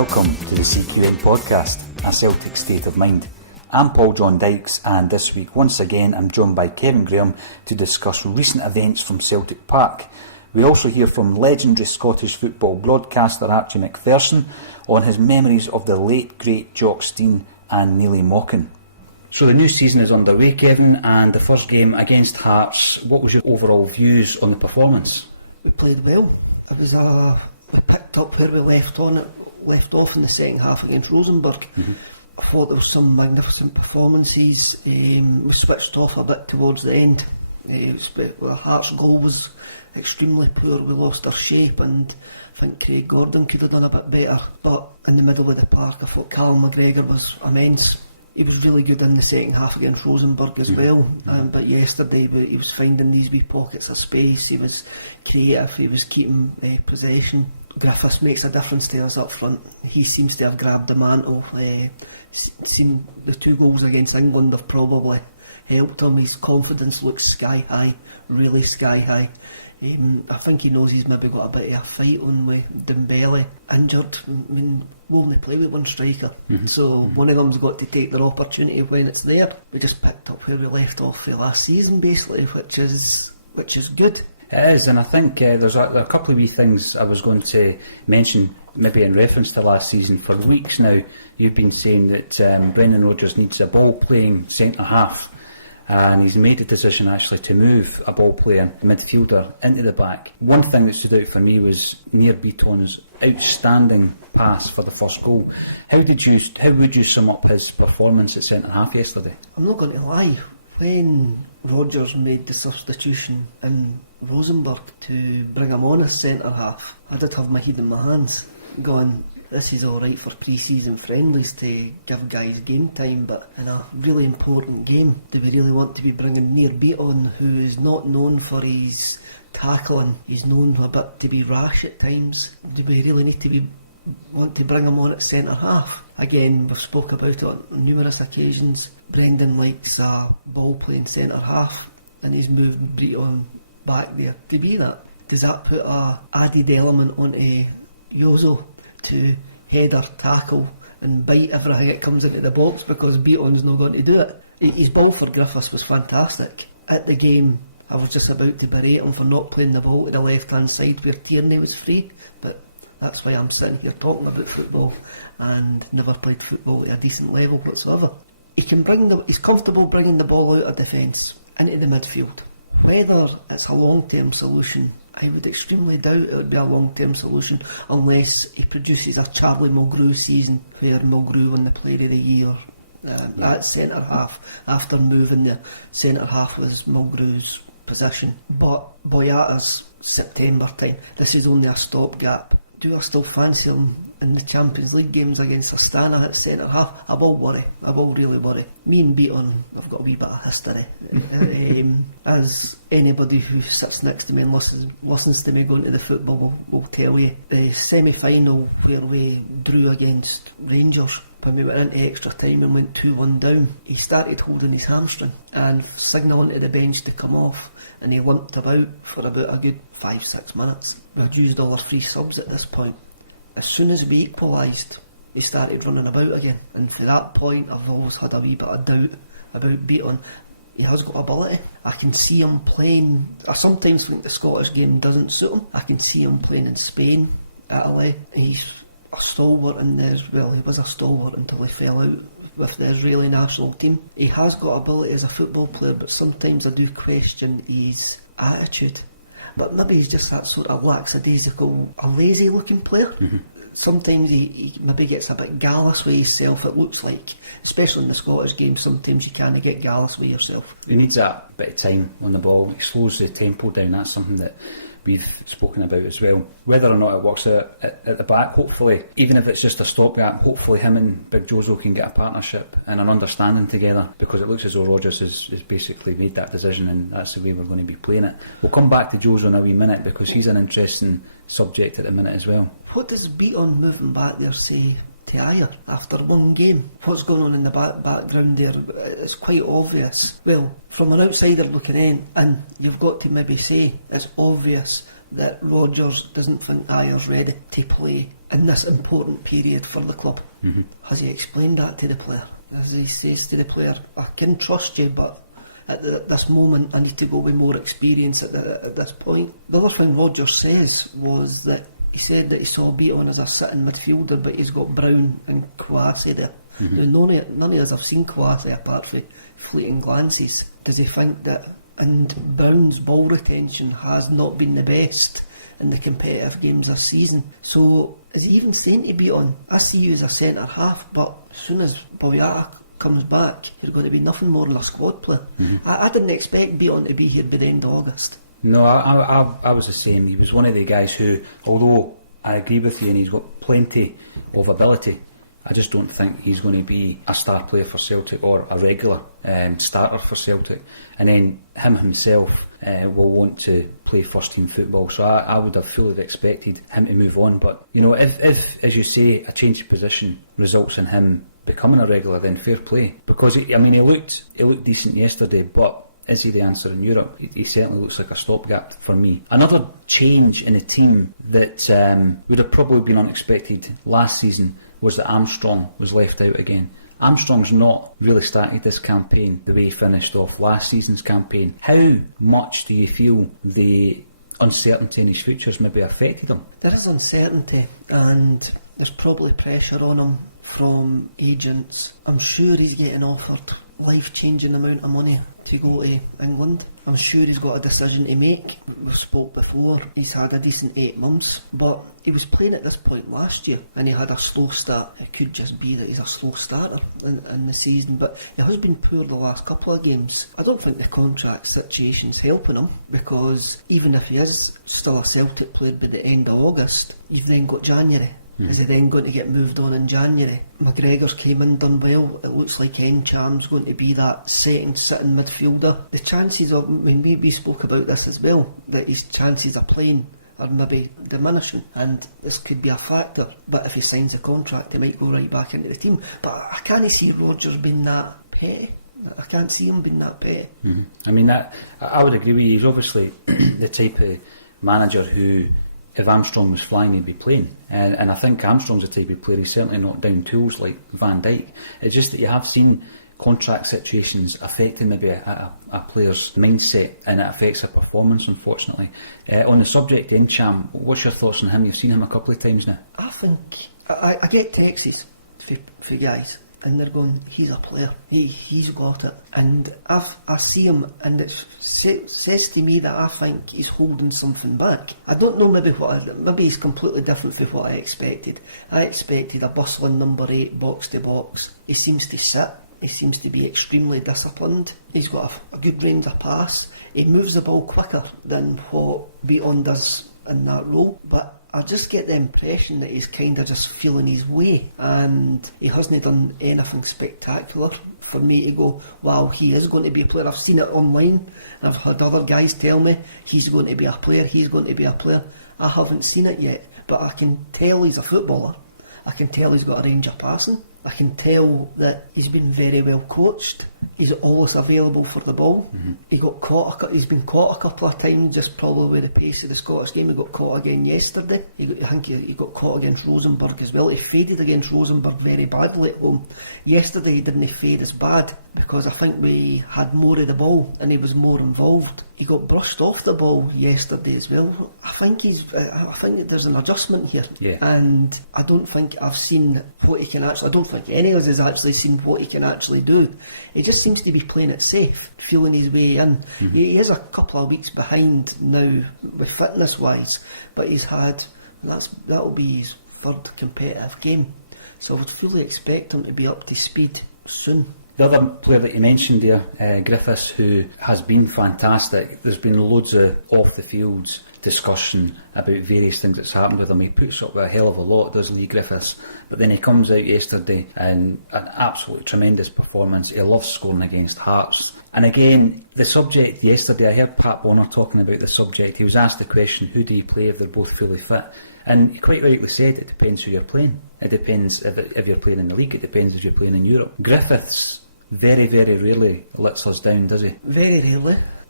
Welcome to the CQM podcast, a Celtic State of Mind. I'm Paul John Dykes, and this week once again I'm joined by Kevin Graham to discuss recent events from Celtic Park. We also hear from legendary Scottish football broadcaster Archie Macpherson on his memories of the late great Jock Stein and nearly Mochan. So the new season is underway, Kevin, and the first game against Hearts, what was your overall views on the performance? We played well. We picked up where we left off in the second half against Rosenborg. I thought there were some magnificent performances. We switched off a bit towards the end. Our Hearts' goal was extremely poor. We lost our shape, and I think Craig Gordon could have done a bit better. But in the middle of the park, I thought Callum McGregor was immense. He was really good in the second half against Rosenborg as well. But yesterday he was finding these wee pockets of space. He was creative. He was keeping possession. Griffiths makes a difference to us up front. He seems to have grabbed the mantle. The 2 goals against England have probably helped him. His confidence looks sky high, really sky high. I think he knows he's maybe got a bit of a fight on with Dembele injured. I mean, we only play with one striker, so one of them's got to take their opportunity when it's there. We just picked up where we left off for last season, basically, which is good. It is, and I think there's a couple of wee things I was going to mention, maybe in reference to last season. For weeks now, you've been saying that Brendan Rodgers needs a ball-playing centre-half, and he's made the decision actually to move a ball-player midfielder into the back. One thing that stood out for me was Nir Bitton's outstanding pass for the first goal. How would you sum up his performance at centre-half yesterday? I'm not going to lie. When Rodgers made the substitution in Rosenborg to bring him on as centre-half, I did have my head in my hands, going, this is alright for pre-season friendlies to give guys game time, but in a really important game, do we really want to be bringing Nir Bitton, who is not known for his tackling? He's known a bit to be rash at times. Do we really need to want to bring him on at centre-half? Again, we've spoke about it on numerous occasions. Brendan likes a ball-playing centre-half, and he's moved Bitton back there to be that. Does that put a added element onto Jozo to header, tackle and bite everything that comes into the box, because Beaton's not going to do it? His ball for Griffiths was fantastic. At the game, I was just about to berate him for not playing the ball to the left hand side where Tierney was free, but that's why I'm sitting here talking about football and never played football at a decent level whatsoever. He's comfortable bringing the ball out of defence into the midfield. Whether it's a long-term solution, I would extremely doubt it would be a long-term solution unless he produces a Charlie Mulgrew season where Mulgrew won the Player of the Year at centre-half. After moving, the centre-half was Mulgrew's position. But Boyata's September time. This is only a stopgap. Do I still fancy him in the Champions League games against Astana at centre-half? I will worry. I will really worry. Me and Bitton, I've got a wee bit of history. As anybody who sits next to me and listens to me going to the football will tell you. The semi-final where we drew against Rangers, when we went into extra time and went 2-1 down, he started holding his hamstring and signalling to the bench to come off, and he limped about for about a good 5-6 minutes. We've used all our free subs at this point. As soon as we equalised, he started running about again, and from that point I've always had a wee bit of doubt about Bitton. He has got ability. I can see him playing. I sometimes think the Scottish game doesn't suit him. I can see him playing in Spain, Italy. He's a stalwart in there. Well, he was a stalwart until he fell out with the Israeli national team. He has got ability as a football player, but sometimes I do question his attitude. But maybe he's just that sort of lackadaisical, a lazy looking player. Sometimes he maybe gets a bit gallus with himself, it looks like, especially in the Scottish game. Sometimes you can't get gallus with yourself. He needs that bit of time on the ball. It slows the tempo down. That's something that we've spoken about as well. Whether or not it works out at the back, hopefully, even if it's just a stopgap, hopefully him and Big Jozo can get a partnership and an understanding together, because it looks as though Rodgers has basically made that decision and that's the way we're going to be playing it. We'll come back to Jozo in a wee minute, because he's an interesting subject at the minute as well. What does Bitton moving back there say to Ayer after one game? What's going on in the background there? It's quite obvious. Well, from an outsider looking in, and you've got to maybe say it's obvious that Rodgers doesn't think Ayer's ready to play in this important period for the club. Has he explained that to the player? As he says to the player, I can trust you, but at this moment I need to go with more experience at this point. The other thing Rodgers says was that he said that he saw Bitton as a sitting midfielder, but he's got Brown and Kouassi there. Now, none of us have seen Kouassi apart from fleeting glances. Does he think that, and Brown's ball retention has not been the best in the competitive games this season? So is he even saying to Bitton, I see you as a centre half, but as soon as Boyata comes back, you're going to be nothing more than a squad player? I didn't expect Bitton to be here by the end of August. No, I was the same. He was one of the guys who, although I agree with you and he's got plenty of ability, I just don't think he's going to be a star player for Celtic or a regular starter for Celtic. And then him himself will want to play first team football, so I would have fully expected him to move on. But you know, if as you say, a change of position results in him becoming a regular, then fair play. Because he looked decent yesterday, but is he the answer in Europe? He certainly looks like a stopgap for me. Another change in the team that would have probably been unexpected last season was that Armstrong was left out again. Armstrong's not really started this campaign the way he finished off last season's campaign. How much do you feel the uncertainty in his futures maybe affected him? There is uncertainty, and there's probably pressure on him from agents. I'm sure he's getting offered life-changing amount of money to go to England. I'm sure he's got a decision to make. We've spoke before, he's had a decent 8 months, but he was playing at this point last year and he had a slow start. It could just be that he's a slow starter in the season, but he has been poor the last couple of games. I don't think the contract situation's helping him, because even if he is still a Celtic player by the end of August, you've then got January. Is he then going to get moved on in January? McGregor's came in, done well. It looks like Encham's going to be that sitting midfielder. The chances of, we spoke about this as well, that his chances of playing are maybe diminishing, and this could be a factor. But if he signs a contract, he might go right back into the team. But I can't see Rodgers being that petty. I can't see him being that petty. I mean, I would agree with you. He's obviously the type of manager who, if Armstrong was flying, he'd be playing. And I think Armstrong's the type of player, he's certainly not down tools like Van Dijk. It's just that you have seen contract situations affecting maybe a player's mindset, and it affects their performance, unfortunately. On the subject of Encham, what's your thoughts on him? You've seen him a couple of times now. I think I get texts for guys, and they're going, he's a player, he's got it. And I see him, and it says to me that I think he's holding something back. I don't know, maybe he's completely different from what I expected. I expected a bustling number 8 box to box. He seems to sit, he seems to be extremely disciplined, he's got a good range of pass, he moves the ball quicker than what Bitton does in that role, but I just get the impression that he's kind of just feeling his way, and he hasn't done anything spectacular for me to go, wow, he is going to be a player. I've seen it online, and I've heard other guys tell me he's going to be a player, he's going to be a player. I haven't seen it yet, but I can tell he's a footballer. I can tell he's got a range of passing. I can tell that he's been very well coached. He's always available for the ball. He's been caught a couple of times, just probably with the pace of the Scottish game. He got caught again yesterday. I think he got caught against Rosenborg as well. He faded against Rosenborg very badly at home. Yesterday he didn't fade as bad, because I think we had more of the ball and he was more involved. He got brushed off the ball yesterday as well. I think there's an adjustment here, and I don't think I've seen what he can actually. I don't think any of us has actually seen what he can actually do. He just seems to be playing it safe, feeling his way in. He is a couple of weeks behind now with fitness wise, but he's had, that'll be his third competitive game, so I would fully expect him to be up to speed soon. The other player that you mentioned there, Griffiths, who has been fantastic. There's been loads of off-the-field discussion about various things that's happened with him. He puts up with a hell of a lot, doesn't he, Griffiths? But then he comes out yesterday and an absolutely tremendous performance. He loves scoring against Hearts. And again, the subject yesterday, I heard Pat Bonner talking about the subject. He was asked the question, who do you play if they're both fully fit? And he quite rightly said it depends who you're playing. It depends if you're playing in the league, it depends if you're playing in Europe. Griffiths very, very rarely lets us down, does he? Very rarely.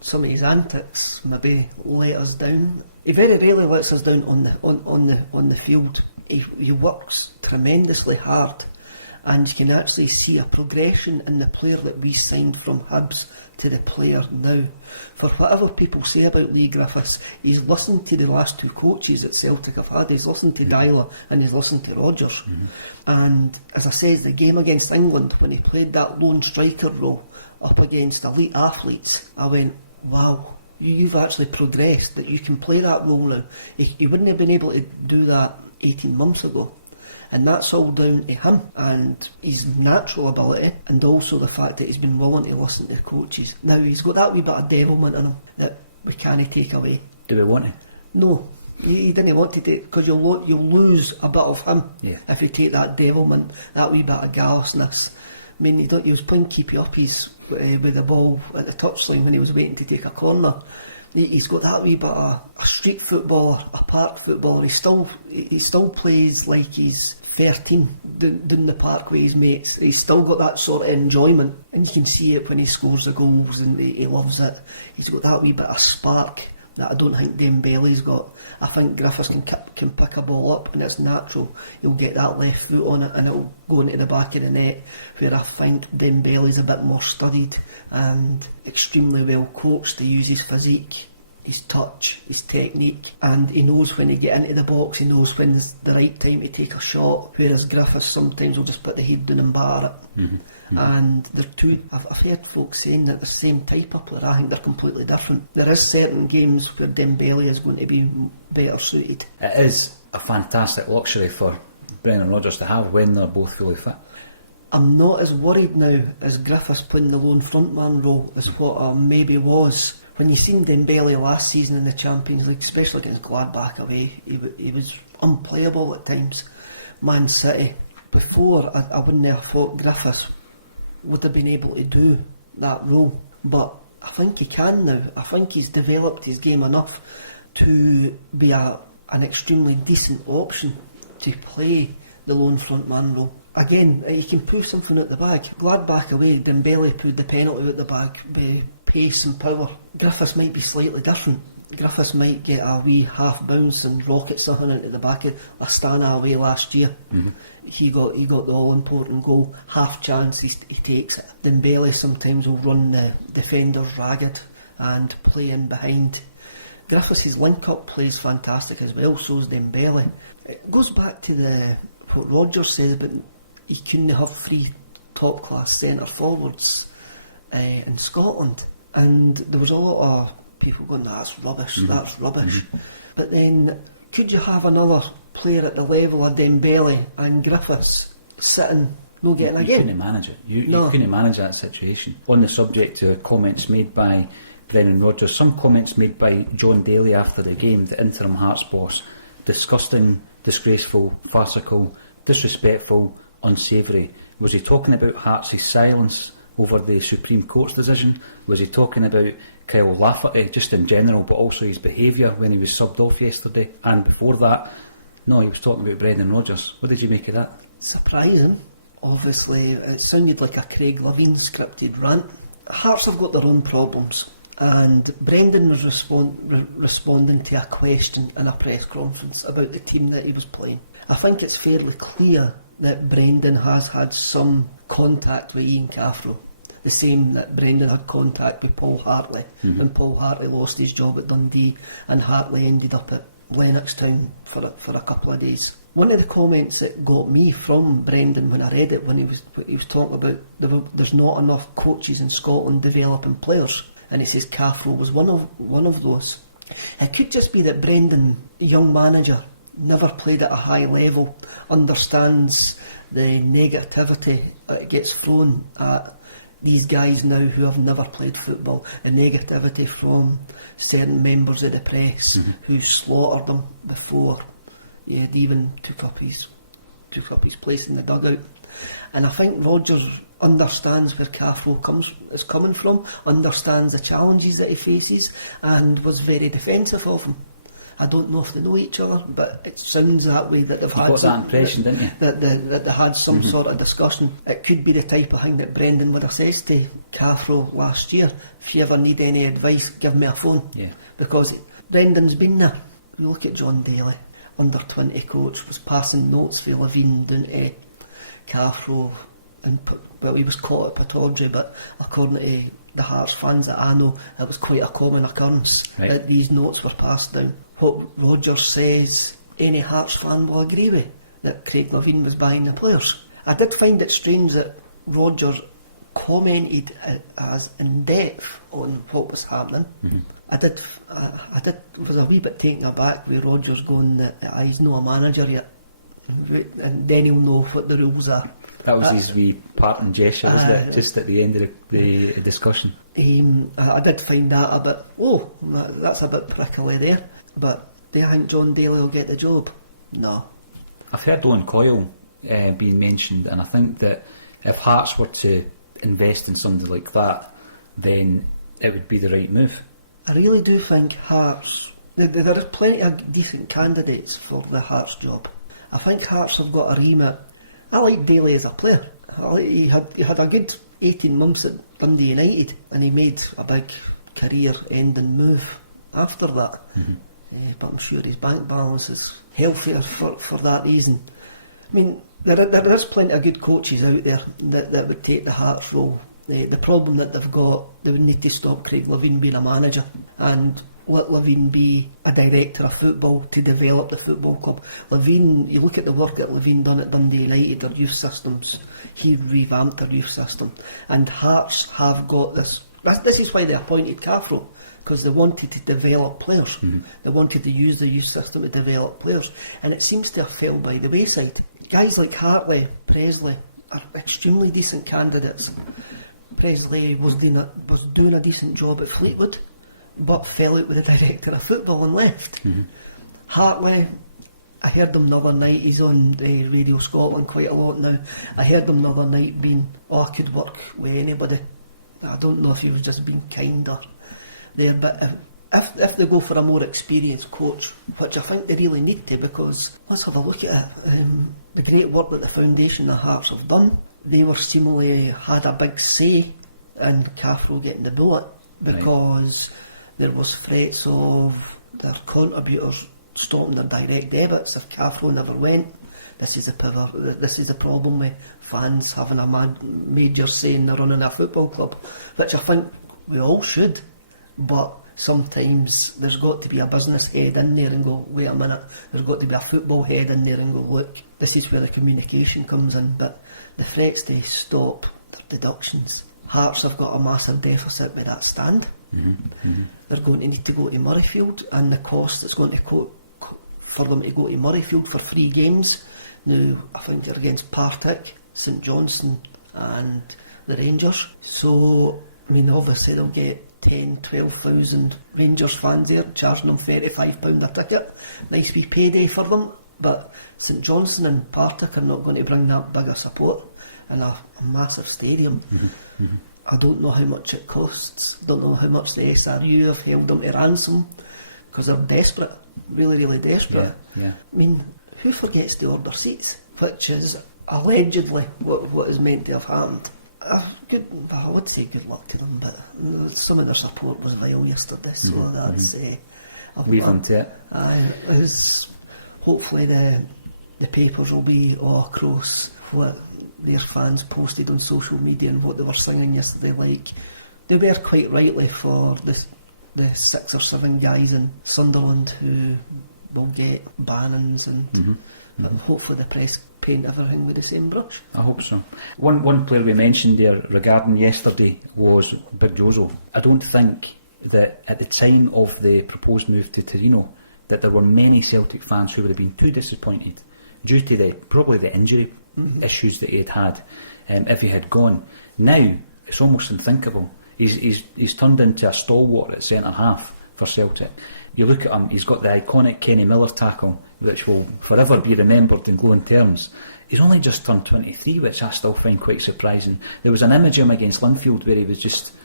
some of his antics maybe let us down. He very rarely lets us down on the field. He works tremendously hard, and you can actually see a progression in the player that we signed from Hibs to the player now. For whatever people say about Lee Griffiths, he's listened to the last two coaches that Celtic have had. He's listened to Dyla and he's listened to Rodgers. And as I said, the game against England, when he played that lone striker role up against elite athletes, I went, wow, you've actually progressed, that you can play that role now. He wouldn't have been able to do that 18 months ago. And that's all down to him and his natural ability, and also the fact that he's been willing to listen to coaches. Now, he's got that wee bit of devilment in him that we can't take away. Do we want to? No, you didn't want to take, because you'll lose a bit of him if you take that devilment, that wee bit of gallousness. I mean, he was playing keepy-uppies with the ball at the touchline when he was waiting to take a corner. He's got that wee bit of a street footballer, a park footballer. He still plays like he's 13 down the park with his mates. He's still got that sort of enjoyment, and you can see it when he scores the goals, and he loves it. He's got that wee bit of spark that I don't think Dembele's got. I think Griffiths can pick a ball up, and it's natural. He'll get that left foot on it and it'll go into the back of the net, where I think Dembele's a bit more studied and extremely well coached to use his physique, his touch, his technique, and he knows when to get into the box, he knows when's the right time to take a shot, whereas Griffiths sometimes will just put the head down and bar it. And they're two, I've heard folks saying that the same type of player. I think they're completely different. There is certain games where Dembele is going to be better suited. It is a fantastic luxury for Brendan Rodgers to have when they're both fully fit. I'm not as worried now as Griffiths playing the lone frontman role as what I maybe was. When you seen Dembele last season in the Champions League, especially against Gladbach away, he was unplayable at times. Man City, before I wouldn't have thought Griffiths would have been able to do that role, but I think he can now. I think he's developed his game enough to be an extremely decent option to play the lone frontman role. Again, he can pull something out the bag. Gladbach away, Dembele pulled the penalty out the bag with pace and power. Griffiths might be slightly different. Griffiths might get a wee half bounce and rocket something into the back of Astana away last year. He got the all important goal. Half chance he takes it. Dembele sometimes will run the defenders ragged and play in behind. Griffiths' link up play is fantastic as well, so is Dembele. It goes back to what Rodgers said about he couldn't have 3 top class centre forwards in Scotland, and there was a lot of people going, that's rubbish, that's rubbish. But then, could you have another player at the level of Dembele and Griffiths sitting, no getting a game? You couldn't manage it. You couldn't manage that situation. On the subject to comments made by Brendan Rodgers, some comments made by John Daly after the game, the interim Hearts boss, disgusting, disgraceful, farcical, disrespectful, unsavoury. Was he talking about Hearts' silence over the Supreme Court's decision? Was he talking about Kyle Lafferty just in general, but also his behaviour when he was subbed off yesterday? And before that, no, he was talking about Brendan Rodgers. What did you make of that? Surprising. Obviously, it sounded like a Craig Levein scripted rant. Hearts have got their own problems, and Brendan was responding to a question in a press conference about the team that he was playing. I think it's fairly clear that Brendan has had some contact with Ian Cathro, the same that Brendan had contact with Paul Hartley when Paul Hartley lost his job at Dundee and Hartley ended up at Lennoxtown for a couple of days. One of the comments that got me from Brendan when I read it, when he was talking about there's not enough coaches in Scotland developing players, and he says Cathro was one of those. It could just be that Brendan, a young manager, never played at a high level, understands the negativity that gets thrown at these guys now who have never played football, the negativity from certain members of the press who slaughtered them before he had even took up his place in the dugout. And I think Rodgers understands where Cathro is coming from, understands the challenges that he faces, and was very defensive of him. I don't know if they know each other, but it sounds that way, that they've You got that impression, didn't you? That they had some sort of discussion. It could be the type of thing that Brendan would have said to Cathro last year: if you ever need any advice, give me a phone. Yeah. Because Brendan's been there. You look at John Daly, under 20 coach, was passing notes for Levine down to Cathro, and well, he was caught at Pittodrie, but according to the Hearts fans that I know, it was quite a common occurrence that these notes were passed down. What Rodgers says, any Hearts fan will agree with, that Craig Levine was buying the players. I did find it strange that Rodgers commented as in depth on what was happening. I did was a wee bit taken aback with Rodgers going that he's not a manager yet, and then he'll know what the rules are. That was his wee parting gesture, wasn't it? Just at the end of the discussion. I did find that a bit, that's a bit prickly there. But do you think John Daly will get the job? No. I've heard Owen Coyle being mentioned, and I think that if Hearts were to invest in somebody like that, then it would be the right move. I really do think Hearts, there are plenty of decent candidates for the Hearts job. I think Hearts have got a remit. I like Daly as a player. He had a good 18 months at Dundee United, and he made a big career-ending move after that. But I'm sure his bank balance is healthier for that reason. I mean, there is plenty of good coaches out there that would take the Hearts role. The problem that they've got, they would need to stop Craig Levine being a manager and let Levine be a director of football to develop the football club. Levine, you look at the work that Levine done at Dundee United, their youth systems, he revamped their youth system, and Hearts have got this. This is why they appointed Cathro, because they wanted to develop players. They wanted to use the youth system to develop players, and it seems to have fell by the wayside. Guys like Hartley, Presley are extremely decent candidates. Presley was doing a decent job at Fleetwood, but fell out with the director of football and left. Hartley, I heard him the other night, he's on Radio Scotland quite a lot now. I heard him the other night being, I could work with anybody. I don't know if he was just being kinder there, but if they go for a more experienced coach, which I think they really need to, because let's have a look at it. The great work that the Foundation of Hearts have done, they were seemingly had a big say in Cathro getting the bullet, because there was threats of their contributors stopping their direct debits if Cathro never went. This is the problem with fans having a major say in the running a football club, which I think we all should, but sometimes there's got to be a business head in there and go, wait a minute, there's got to be a football head in there and go, look, this is where the communication comes in. But the threats to stop their deductions, Hearts have got a massive deficit with that stand. They're going to need to go to Murrayfield, and the cost it's going to for them to go to Murrayfield for 3 games. Now, I think they're against Partick, St Johnstone and the Rangers. So, I mean, obviously they'll get 10,000-12,000 Rangers fans there, charging them £35 a ticket. Nice wee payday for them, but St Johnstone and Partick are not going to bring that big a support in a massive stadium. I don't know how much it costs, don't know how much the SRU have held them to ransom, because they're desperate, really, really desperate. I mean, who forgets to order seats, which is allegedly what is meant to have happened. I would say good luck to them, but some of their support was vile yesterday, so that's leave them to it. Hopefully the papers will be all across what their fans posted on social media and what they were singing yesterday. Like, they were quite rightly for the 6 or 7 guys in Sunderland who will get bannings, and but hopefully the press paint everything with the same brush. I hope so. One player we mentioned there regarding yesterday was Big Jozo. I don't think that at the time of the proposed move to Torino that there were many Celtic fans who would have been too disappointed due to probably the injury issues that he had if he had gone. Now it's almost unthinkable. He's turned into a stalwart at centre half for Celtic. You look at him, he's got the iconic Kenny Miller tackle, which will forever be remembered in glowing terms. He's only just turned 23, which I still find quite surprising. There was an image of him against Linfield where he was just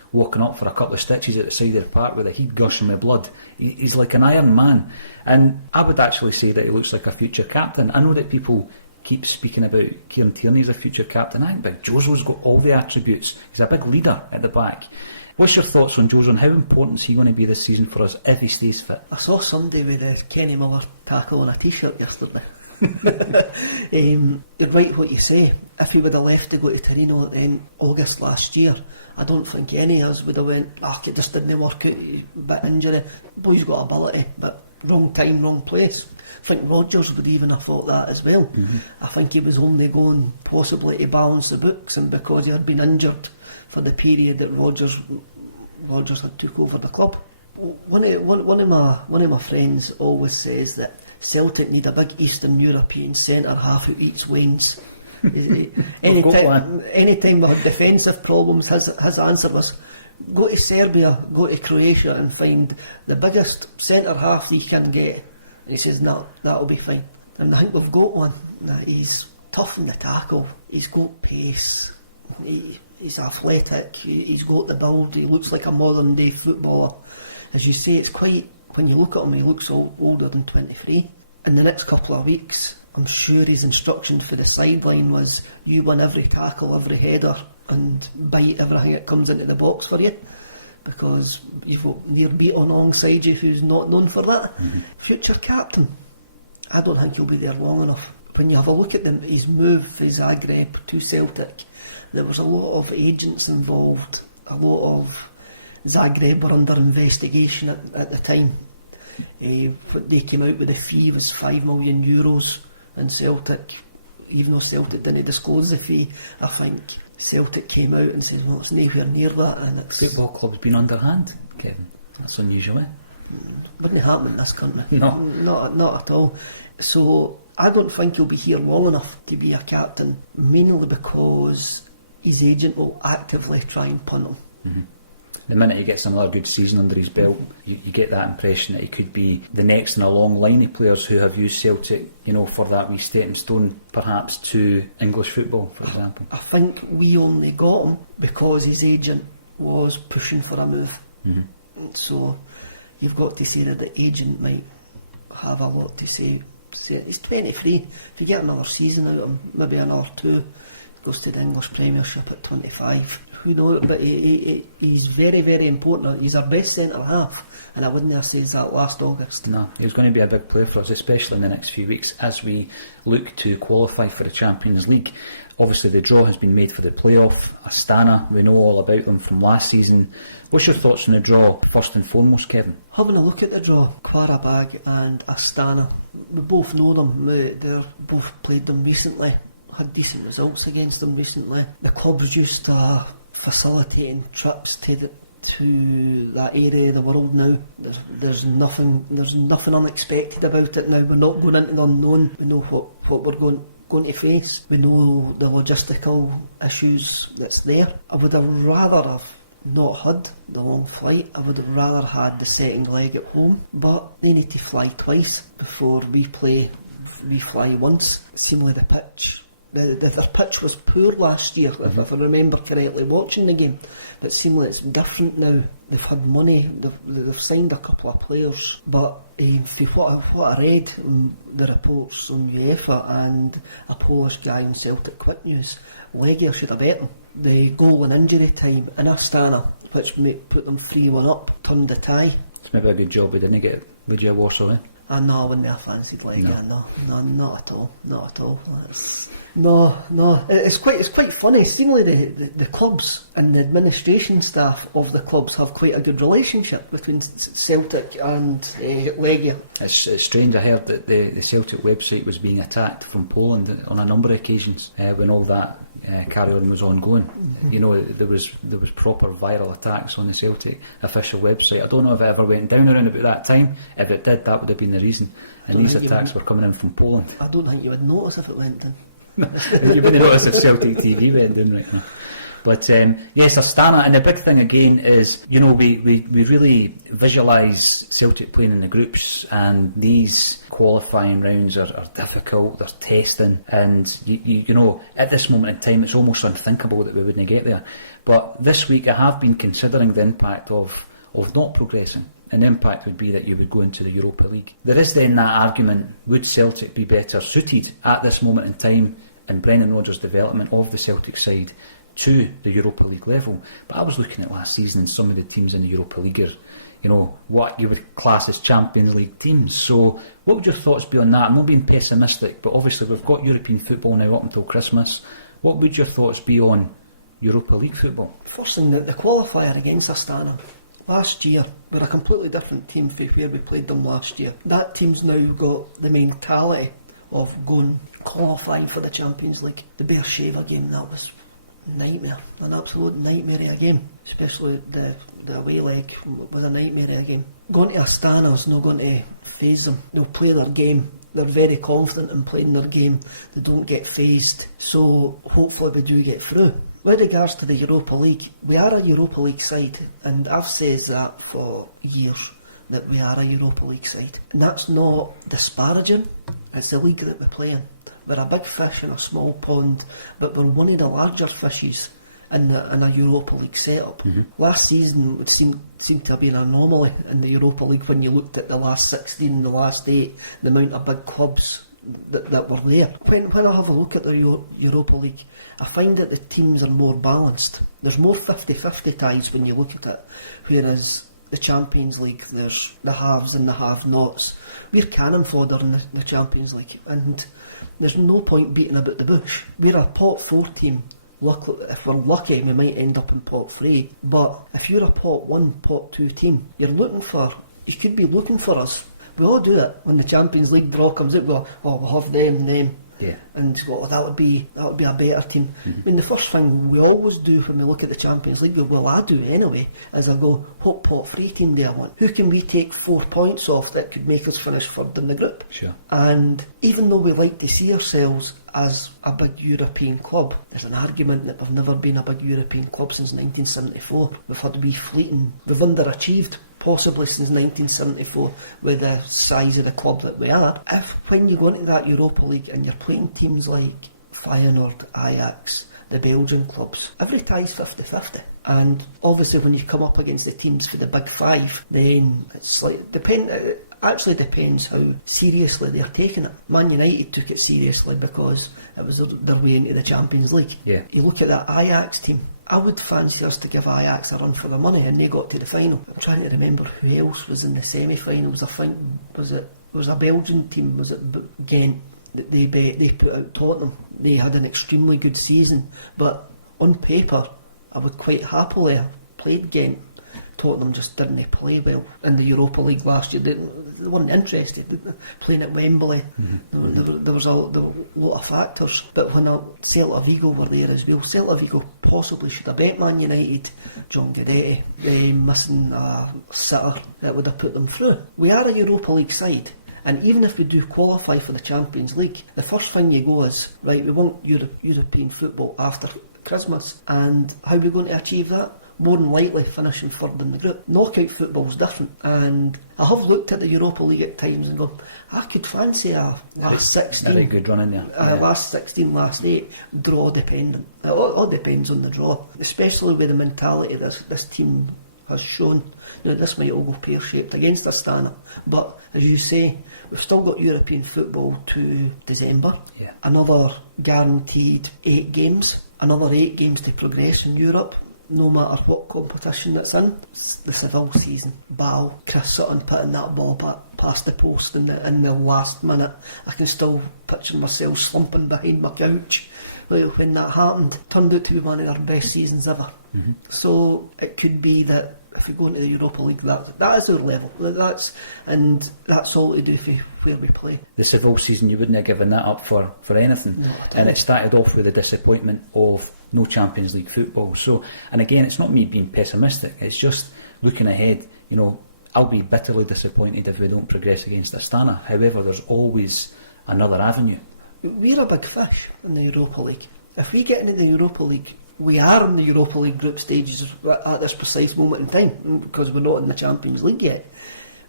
walking up for a couple of stitches at the side of the park with a heat gushing with blood. He's like an Iron Man. And I would actually say that he looks like a future captain. I know that people keep speaking about Kieran Tierney as a future captain. I think Big Jozo's got all the attributes. He's a big leader at the back. What's your thoughts on Jozo and how important is he going to be this season for us if he stays fit? I saw somebody with a Kenny Miller tackle on a t-shirt yesterday. You're right what you say. If he would have left to go to Torino in August last year, I don't think any of us would have went, it just didn't work out, a bit injury. Boy's got ability, but wrong time, wrong place. I think Rodgers would even have thought that as well. I think he was only going possibly to balance the books, and because he had been injured for the period that Rodgers had took over the club. One of my friends always says that Celtic need a big Eastern European centre half who eats wings. Anytime we had defensive problems, his answer was, go to Serbia, go to Croatia and find the biggest centre half you can get. And he says, no, that'll be fine. And I think we've got one. He's tough in the tackle, he's got pace, he's athletic, he's got the build, he looks like a modern day footballer. As you say, it's quite, when you look at him, he looks older than 23. In the next couple of weeks, I'm sure his instruction for the sideline was, you win every tackle, every header, and bite everything that comes into the box for you, because you've got Nir Bitton alongside you who's not known for that. Future captain, I don't think he'll be there long enough. When you have a look at his move for Zagreb to Celtic, there was a lot of agents involved, a lot of Zagreb were under investigation at the time. They came out with the fee was €5 million, and Celtic, even though Celtic didn't disclose the fee, I think Celtic came out and said, well, it's nowhere near that. And it's Football club's been underhand, Kevin. That's unusual, eh? Wouldn't happen in this country. No. Not at all. So I don't think he'll be here long enough to be a captain, mainly because his agent will actively try and punt him. The minute he gets another good season under his belt, you get that impression that he could be the next in a long line of players who have used Celtic, for that wee stepping stone, perhaps to English football, for example. I think we only got him because his agent was pushing for a move. So you've got to say that the agent might have a lot to say. He's 23. If you get another season out of him, maybe another 2, goes to the English Premiership at 25. Who knows? But he's very, very important. He's our best centre half, and I wouldn't have said that last August. No, he's going to be a big player for us, especially in the next few weeks as we look to qualify for the Champions League. Obviously the draw has been made for the playoff. Astana, we know all about them from last season. What's your thoughts on the draw, first and foremost, Kevin? Having a look at the draw, Qarabag and Astana, we both know them. They're both played them recently, had decent results against them recently. The club's used to facilitating trips to that area of the world now. There's nothing unexpected about it now. We're not going into the unknown. We know what we're going to face. We know the logistical issues that's there. I would have rather have not had the long flight. I would have rather had the second leg at home, but they need to fly twice before we fly once. Seemingly the pitch, their pitch was poor last year, if I remember correctly, watching the game, but seemingly it's different now. They've had money, they've signed a couple of players, but what I read in the reports on UEFA and a Polish guy in Celtic Quick News, Legia should have bet them. The goal in injury time in Astana, which put them 3-1 up, turned the tie. It's maybe a good job we didn't get Legia Warsaw, eh? No, I wouldn't have fancied Legia, no, not at all. No, it's quite funny. Seemingly the clubs and the administration staff of the clubs have quite a good relationship between Celtic and Legia. It's strange. I heard that the Celtic website was being attacked from Poland on a number of occasions when all that carry-on was ongoing. There was proper viral attacks on the Celtic official website. I don't know if it ever went down around about that time. If it did, that would have been the reason. And these attacks were coming in from Poland. I don't think you would notice if it went down. You wouldn't notice if Celtic TV went down right now. But yes, Astana, and the big thing again is, we really visualise Celtic playing in the groups, and these qualifying rounds are difficult, they're testing, and you know, at this moment in time it's almost unthinkable that we wouldn't get there. But this week I have been considering the impact of not progressing, and the impact would be that you would go into the Europa League. There is then that argument, would Celtic be better suited at this moment in time in Brendan Rodgers' development of the Celtic side to the Europa League level? But I was looking at last season, and some of the teams in the Europa League are, what you would class as Champions League teams. So what would your thoughts be on that? I'm not being pessimistic, but obviously we've got European football now up until Christmas. What would your thoughts be on Europa League football? First thing, the qualifier against Astana last year, we're a completely different team from where we played them last year. That team's now got the mentality of going qualifying for the Champions League. The Beersheva game, that was nightmare, an absolute nightmare of a game, especially the away leg was a nightmare of a game. Going to Astana is not going to faze them. They'll play their game. They're very confident in playing their game. They don't get fazed, so hopefully we do get through. With regards to the Europa League, we are a Europa League side, and I've said that for years, that we are a Europa League side. And that's not disparaging, it's the league that we play in. We're a big fish in a small pond, but we're one of the larger fishes in a Europa League setup. Last season it seemed to have been an anomaly in the Europa League when you looked at the last 16, the last 8, the amount of big clubs that were there. When I have a look at the Europa League, I find that the teams are more balanced. There's more 50-50 ties when you look at it, whereas the Champions League, there's the haves and the have-nots. We're cannon fodder in the Champions League, and there's no point beating about the bush. We're a pot 4 team. If we're lucky, we might end up in pot 3. But if you're a pot 1, pot 2 team, you could be looking for us. We all do it when the Champions League draw comes out. We'll have them. Yeah. And that would be a better team. I mean, the first thing we always do when we look at the Champions League, well, I do anyway, is I go, what pot 3 team do I want? Who can we take 4 points off that could make us finish third in the group? Sure. And even though we like to see ourselves as a big European club, there's an argument that we've never been a big European club since 1974. We've had we've underachieved possibly since 1974 with the size of the club that we are. When you go into that Europa League and you're playing teams like Feyenoord, Ajax, the Belgian clubs, every tie's 50-50. And obviously when you come up against the teams for the big 5, then it's like, it actually depends how seriously they're taking it. Man United took it seriously because it was their way into the Champions League. Yeah. You look at that Ajax team, I would fancy us to give Ajax a run for the money, and they got to the final. I'm trying to remember who else was in the semi-finals. I think it was a Belgian team, was it Ghent, that they put out Tottenham. They had an extremely good season, but on paper I would quite happily have played Ghent. Tottenham just didn't play well in the Europa League last year. They weren't interested. Playing at Wembley, there was a lot of factors. But when Celta Vigo were there as well, Celta Vigo possibly should have bet Man United. John Guidetti, missing a sitter that would have put them through. We are a Europa League side. And even if we do qualify for the Champions League, the first thing you go is, right, we want European football after Christmas. And how are we going to achieve that? More than likely finishing third in the group. Knockout football's different, and I have looked at the Europa League at times and gone, I could fancy a last 16, a very good run in there. Last 16, last 8, draw dependent. It all depends on the draw, especially with the mentality this team has shown. This might all go pear-shaped against Astana, but as you say, we've still got European football to December. Yeah. Another guaranteed 8 games, another 8 games to progress in Europe. No matter what competition that's in, the Seville season, Ball, Chris Sutton putting that ball past the post in the last minute. I can still picture myself slumping behind my couch when that happened. Turned out to be one of our best seasons ever. So it could be that if we go into the Europa League, that is our level. That's all to do for where we play. The Seville season, you wouldn't have given that up for anything. No, and it started off with the disappointment of no Champions League football. So, and again, it's not me being pessimistic, it's just looking ahead. I'll be bitterly disappointed if we don't progress against Astana. However, there's always another avenue. We're a big fish in the Europa League. If we get into the Europa League, we are in the Europa League group stages at this precise moment in time, because we're not in the Champions League yet.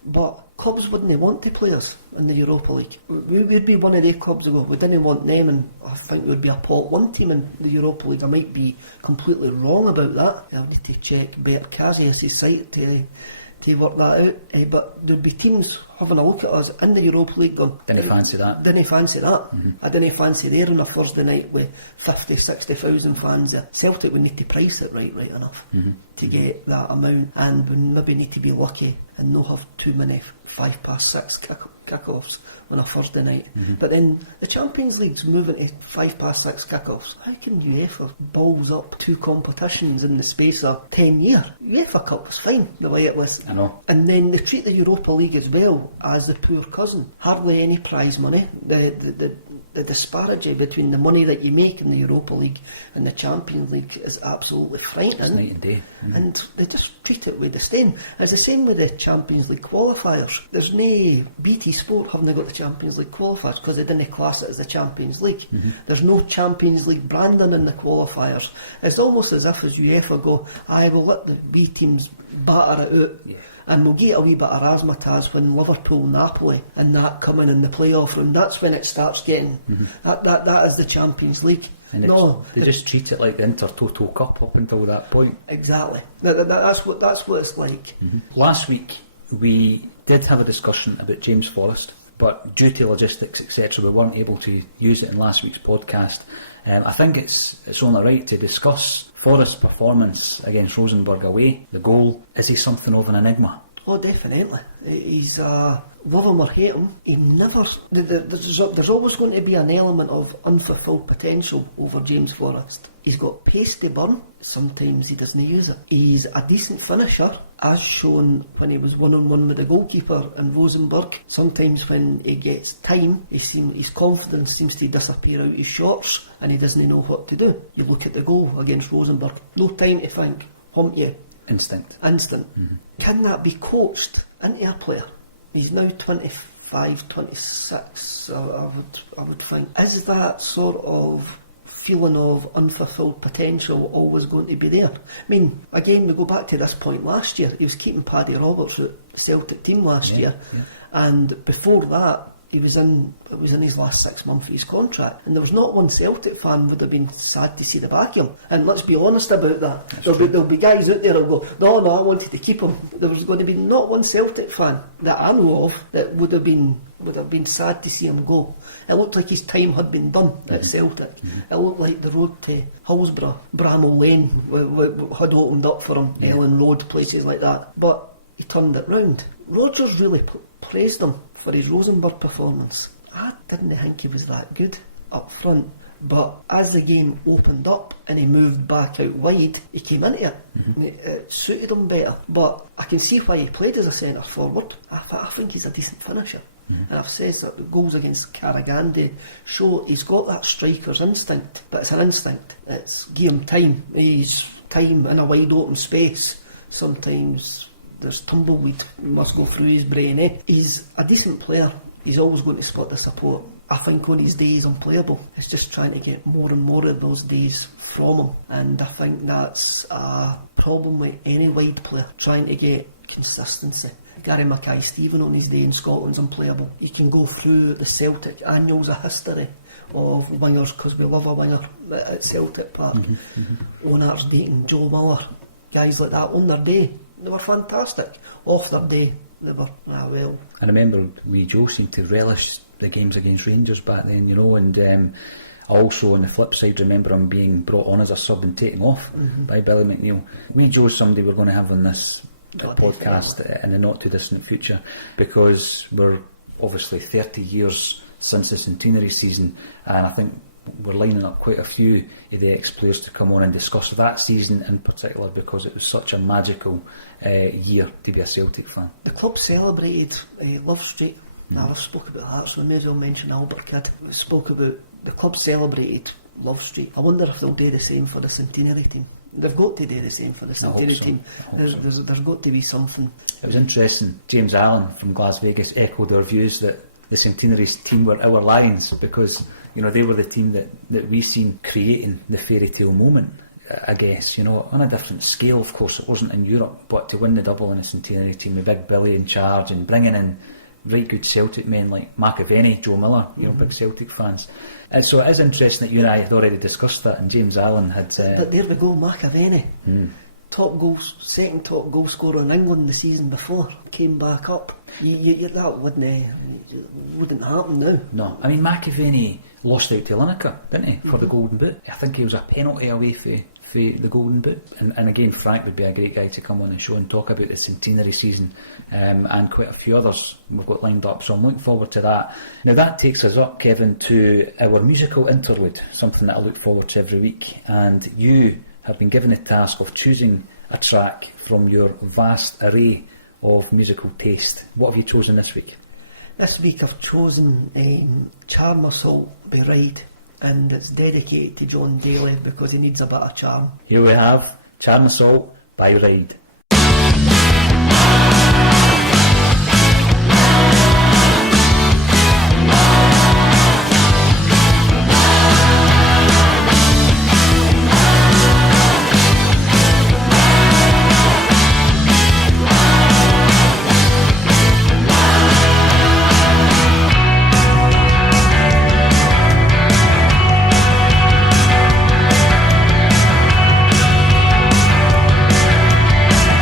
But clubs wouldn't want to play us in the Europa League. We would be one of the clubs that go, we didn't want them, and I think there would be a pot 1 team in the Europa League. I might be completely wrong about that. I'll need to check Bert Cassius' site to work that out. But there'd be teams having a look at us in the Europa League going, Didn't fancy that. I didn't fancy there on a Thursday night with 50, 60,000 fans there. Celtic would need to price it right enough to get that amount, and we maybe need to be lucky and not have too many 6:05 kick-offs on a Thursday night. But then the Champions League's moving to 6:05 kick-offs. How can UEFA balls up 2 competitions in the space of 10 years? UEFA Cup was fine the way it was. I know. And then they treat the Europa League as well as the poor cousin. Hardly any prize money. The disparity between the money that you make in the Europa League and the Champions League is absolutely frightening. It's night and day. And they just treat it with disdain. It's the same with the Champions League qualifiers. There's no BT Sport haven't got the Champions League qualifiers because they didn't class it as the Champions League. There's no Champions League branding in the qualifiers. It's almost as if as UEFA go, I will let the B teams batter it out. Yeah. And we'll get a wee bit of razzmatazz when Liverpool, Napoli and that come in the playoff round. That's when it starts getting that is the Champions League. And they just treat it like the Intertoto Cup up until that point. Exactly. That's what it's like. Last week we did have a discussion about James Forrest, but due to logistics, etc., we weren't able to use it in last week's podcast. I think it's only right to discuss Forrest's performance against Rosenborg away. The goal, is he something of an enigma? Oh, definitely. He's love him or hate him. He never. There's always going to be an element of unfulfilled potential over James Forrest. He's got pace to burn. Sometimes he doesn't use it. He's a decent finisher, as shown when he was 1-on-1 with the goalkeeper in Rosenborg. Sometimes when he gets time, his confidence seems to disappear out his shorts, and he doesn't know what to do. You look at the goal against Rosenborg. No time to think. Hump you. Instinct. Can that be coached into a player? He's now 25, 26, I would think. Is that sort of feeling of unfulfilled potential always going to be there? I mean, again, we go back to this point last year. He was keeping Paddy Roberts at the Celtic team last year, and before that, it was in his last 6 months of his contract, and there was not one Celtic fan would have been sad to see the back of him. And let's be honest about that. There'll be guys out there who'll go, no, I wanted to keep him. There was going to be not one Celtic fan that I know of that would have been sad to see him go. It looked like his time had been done at Celtic. It looked like the road to Hillsborough, Bramall Lane had opened up for him, Ellen Road, places like that. But he turned it round. Rodgers really praised him for his Rosenborg performance. I didn't think he was that good up front, but as the game opened up and he moved back out wide, he came into it. It suited him better. But I can see why he played as a centre forward. I think he's a decent finisher. And I've said that the goals against Karagandhi show he's got that striker's instinct, but it's an instinct. It's give him time. He's time in a wide open space. Sometimes there's tumbleweed must go through his brain. He's a decent player. He's always going to spot the support. I think on his day he's unplayable. It's just trying to get more and more of those days from him, and I think that's a problem with any wide player, trying to get consistency. Gary Mackay-Steven on his day in Scotland's unplayable. You can go through the Celtic annals of history of wingers, because we love a winger at Celtic Park. Onar's beating Joe Miller, guys like that on their day. They were fantastic. Off their day, they were, well. I remember wee Joe seemed to relish the games against Rangers back then, and I also, on the flip side, remember him being brought on as a sub and taken off by Billy McNeil. Wee Joe's somebody we're going to have on this podcast in the not too distant future, because we're obviously 30 years since the centenary season, and I think we're lining up quite a few of the ex-players to come on and discuss that season in particular, because it was such a magical year to be a Celtic fan. The club celebrated Love Street. Now I've spoke about that, so I may as well mention Albert Kidd. We spoke about the club celebrated Love Street. I wonder if they'll do the same for the centenary team. They've got to do the same for the centenary team. There's got to be something. It was interesting. James Allen from Las Vegas echoed our views that the centenary's team were our Lions, because they were the team that we seen creating the fairy tale moment. I guess, on a different scale. Of course, it wasn't in Europe, but to win the double in a centenary team with Big Billy in charge and bringing in right good Celtic men like McAvenny, Joe Miller, big Celtic fans. And so it is interesting that you and I had already discussed that, and James Allen had... But there we go, McAvenny. Second top goal scorer in England the season before, came back up. That wouldn't happen now. No, I mean, McAvenny lost out to Lineker, didn't he, for the Golden Boot? I think he was a penalty away for the Golden Boot. And again, Frank would be a great guy to come on the show and talk about the centenary season, and quite a few others we've got lined up, so I'm looking forward to that. Now that takes us up, Kevin, to our musical interlude, something that I look forward to every week, and you have been given the task of choosing a track from your vast array of musical taste. What have you chosen this week? This week I've chosen Charm Assault by Ride, and it's dedicated to John Daly because he needs a bit of charm. Here we have Charm Assault by Ride.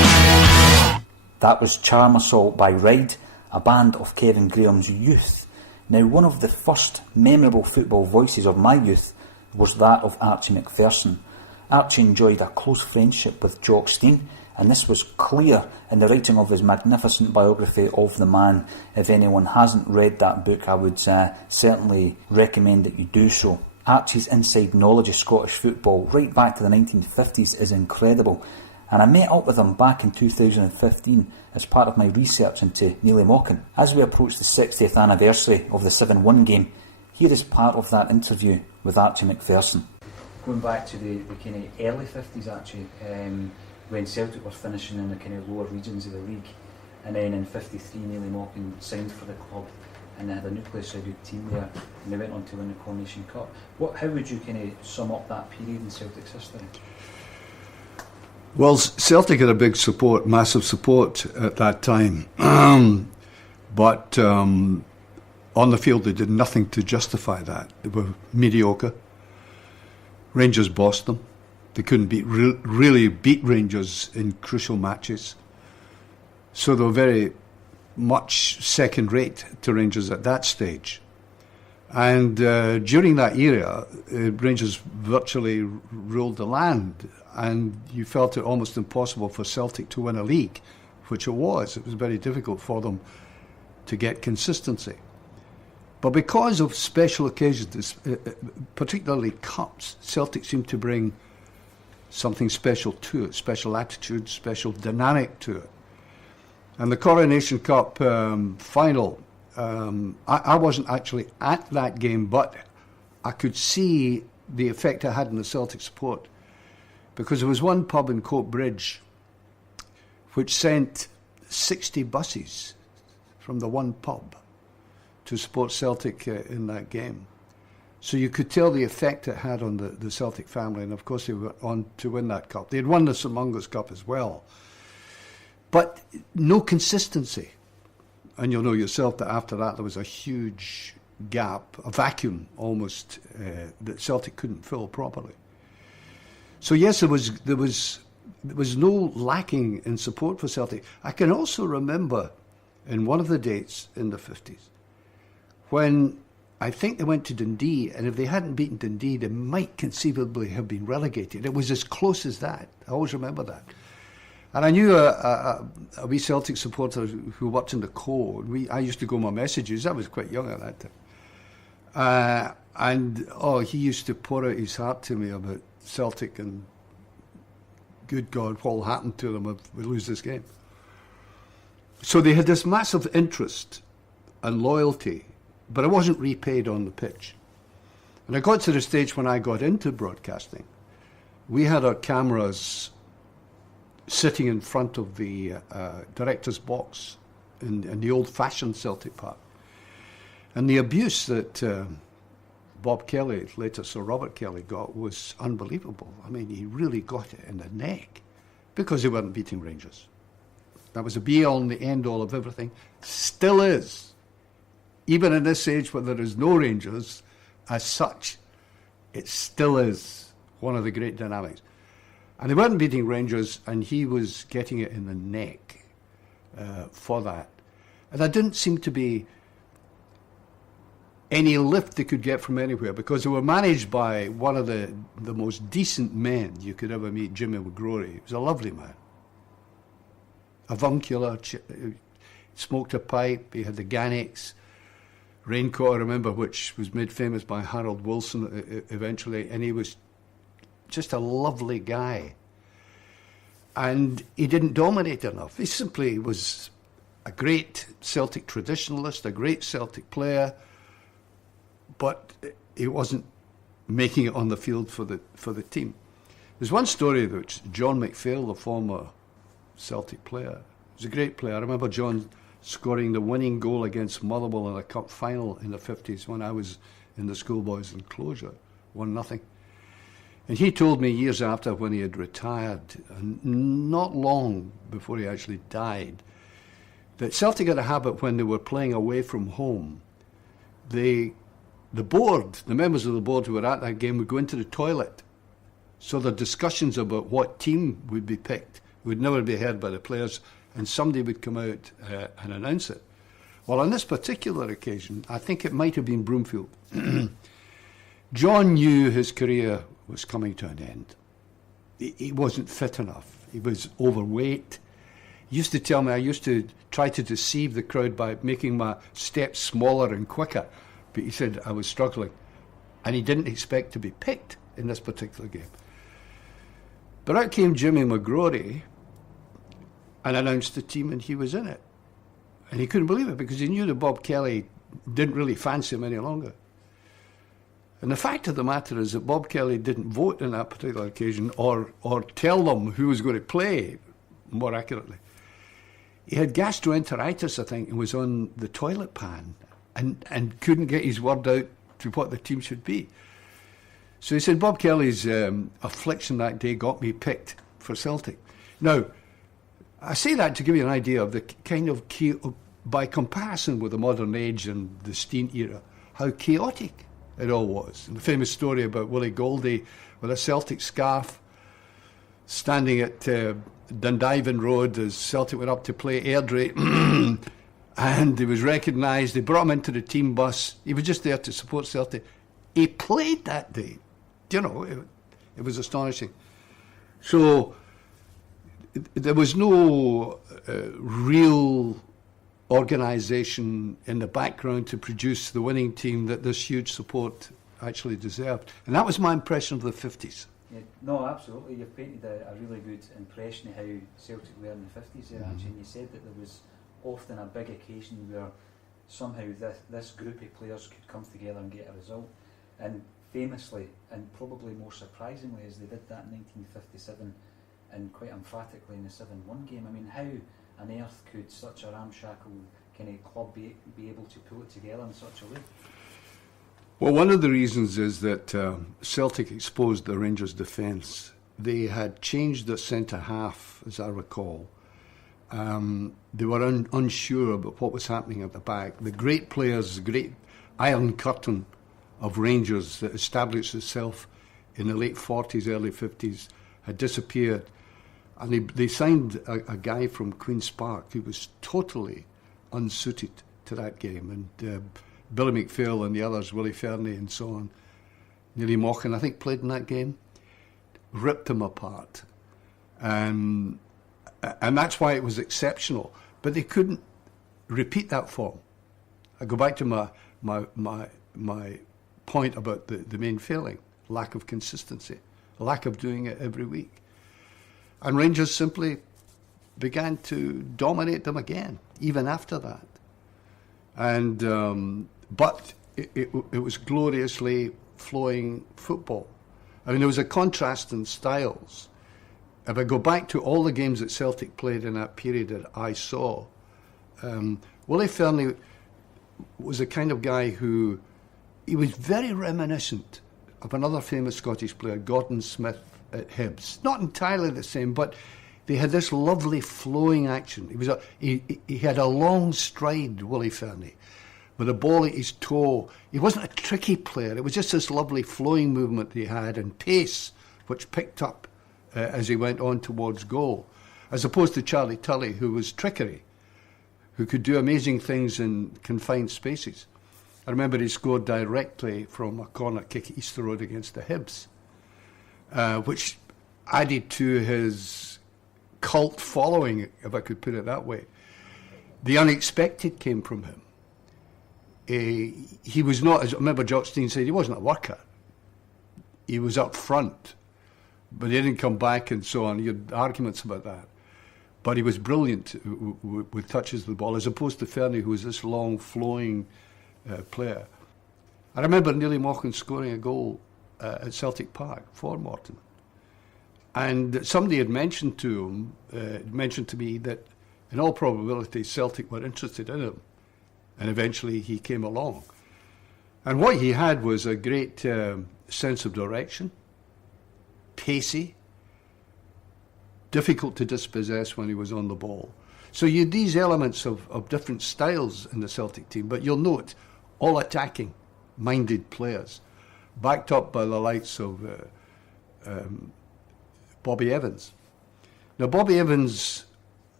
was Charm Assault by Ride, a band of Kevin Graham's youth. Now, one of the first memorable football voices of my youth was that of Archie Macpherson. Archie enjoyed a close friendship with Jock Stein, and this was clear in the writing of his magnificent biography of the man. If anyone hasn't read that book, I would certainly recommend that you do so. Archie's inside knowledge of Scottish football right back to the 1950s is incredible, and I met up with him back in 2015 as part of my research into Neil Mochan. As we approach the 60th anniversary of the 7-1 game, here is part of that interview with Archie Macpherson. Going back to the kind of early 50s, actually, when Celtic was finishing in the kind of lower regions of the league, and then in 53 Neil Mochan signed for the club, and they had a nucleus of a good team there, and they went on to win the Coronation Cup. How would you kind of sum up that period in Celtic's history? Well, Celtic had a big support, massive support at that time, but on the field they did nothing to justify that. They were mediocre. Rangers bossed them. They couldn't really beat Rangers in crucial matches. So they were very much second rate to Rangers at that stage. And during that era, Rangers virtually ruled the land, and you felt it almost impossible for Celtic to win a league, which it was. It was very difficult for them to get consistency. But because of special occasions, particularly cups, Celtic seemed to bring something special to it, special attitude, special dynamic to it. And the Coronation Cup final, I wasn't actually at that game, but I could see the effect it had on the Celtic support, because there was one pub in Coatbridge which sent 60 buses from the one pub to support Celtic in that game. So you could tell the effect it had on the Celtic family, and of course they were on to win that cup. They had won the St Mungo's Cup as well. But no consistency. And you'll know yourself that after that there was a huge gap, a vacuum almost, that Celtic couldn't fill properly. So yes, there was no lacking in support for Celtic. I can also remember in one of the dates in the 50s when I think they went to Dundee, and if they hadn't beaten Dundee, they might conceivably have been relegated. It was as close as that. I always remember that. And I knew a wee Celtic supporter who worked in the Co. I used to go my messages. I was quite young at that time. And he used to pour out his heart to me about Celtic and, good God, what will happen to them if we lose this game. So they had this massive interest and loyalty, but it wasn't repaid on the pitch. And I got to the stage when I got into broadcasting. We had our cameras sitting in front of the director's box in the old-fashioned Celtic Park. And the abuse that Bob Kelly, later Sir Robert Kelly, got was unbelievable. I mean, he really got it in the neck because they weren't beating Rangers. That was the be-all and the end-all of everything. Still is. Even in this age where there is no Rangers, as such, it still is one of the great dynamics. And they weren't beating Rangers, and he was getting it in the neck for that. And there didn't seem to be any lift they could get from anywhere, because they were managed by one of the most decent men you could ever meet, Jimmy McGrory. He was a lovely man. Avuncular, smoked a pipe, he had the Gannics, raincoat, I remember, which was made famous by Harold Wilson eventually, and he was just a lovely guy. And he didn't dominate enough. He simply was a great Celtic traditionalist, a great Celtic player, but he wasn't making it on the field for the team. There's one story which John McPhail, the former Celtic player, was a great player. I remember John scoring the winning goal against Motherwell in a cup final in the 50s when I was in the schoolboys' enclosure, 1-0. And he told me years after, when he had retired, not long before he actually died, that Celtic had a habit when they were playing away from home. The board, the members of the board who were at that game, would go into the toilet. So the discussions about what team would be picked would never be heard by the players, and somebody would come out and announce it. Well, on this particular occasion, I think it might have been Broomfield. John knew his career was coming to an end. He wasn't fit enough. He was overweight. He used to tell me I used to try to deceive the crowd by making my steps smaller and quicker, but he said I was struggling. And he didn't expect to be picked in this particular game. But out came Jimmy McGrory and announced the team, and he was in it. And he couldn't believe it because he knew that Bob Kelly didn't really fancy him any longer. And the fact of the matter is that Bob Kelly didn't vote on that particular occasion or tell them who was going to play, more accurately. He had gastroenteritis, I think, and was on the toilet pan and couldn't get his word out to what the team should be. So he said Bob Kelly's affliction that day got me picked for Celtic. Now, I say that to give you an idea of the kind of, by comparison with the modern age and the Stein era, how chaotic it all was. And the famous story about Willie Goldie with a Celtic scarf standing at Dundivan Road as Celtic went up to play Airdrie, and he was recognised. They brought him into the team bus. He was just there to support Celtic. He played that day. You know, it was astonishing. So there was no real organisation in the background to produce the winning team that this huge support actually deserved. And that was my impression of the 50s. Yeah, no, absolutely. You've painted a really good impression of how Celtic were in the 50s there, actually. And you said that there was often a big occasion where somehow this group of players could come together and get a result. And famously, and probably more surprisingly, as they did that in 1957 and quite emphatically in the 7-1 game. I mean, how on earth could such a ramshackle kind of club be able to pull it together in such a way? Well, one of the reasons is that Celtic exposed the Rangers' defence. They had changed the centre-half, as I recall. They were unsure about what was happening at the back. The great players, the great Iron Curtain of Rangers that established itself in the late 40s, early 50s, had disappeared. And they signed a guy from Queen's Park who was totally unsuited to that game. And Billy McPhail and the others, Willie Fernie and so on, Nearly Mochan, I think, played in that game, ripped them apart. And that's why it was exceptional. But they couldn't repeat that form. I go back to my point about the main failing, lack of consistency, lack of doing it every week. And Rangers simply began to dominate them again, even after that. And but it was gloriously flowing football. I mean, there was a contrast in styles. If I go back to all the games that Celtic played in that period that I saw, Willie Fernie was a kind of guy who, he was very reminiscent of another famous Scottish player, Gordon Smith at Hibs. Not entirely the same, but they had this lovely flowing action. He had a long stride, Willie Fernie, with a ball at his toe. He wasn't a tricky player. It was just this lovely flowing movement that he had and pace, which picked up as he went on towards goal, as opposed to Charlie Tully, who was trickery, who could do amazing things in confined spaces. I remember he scored directly from a corner kick at Easter Road against the Hibs, which added to his cult following, if I could put it that way. The unexpected came from him. He was not, as I remember Jock Stein said, he wasn't a worker. He was up front, but he didn't come back and so on. He had arguments about that. But he was brilliant with touches of the ball, as opposed to Fernie, who was this long, flowing player. I remember Nearly Mochan scoring a goal at Celtic Park for Morton. And somebody had mentioned to me that in all probability Celtic were interested in him. And eventually he came along. And what he had was a great sense of direction, pacey, difficult to dispossess when he was on the ball. So you had these elements of different styles in the Celtic team, but you'll note all attacking minded players, backed up by the likes of Bobby Evans. Now, Bobby Evans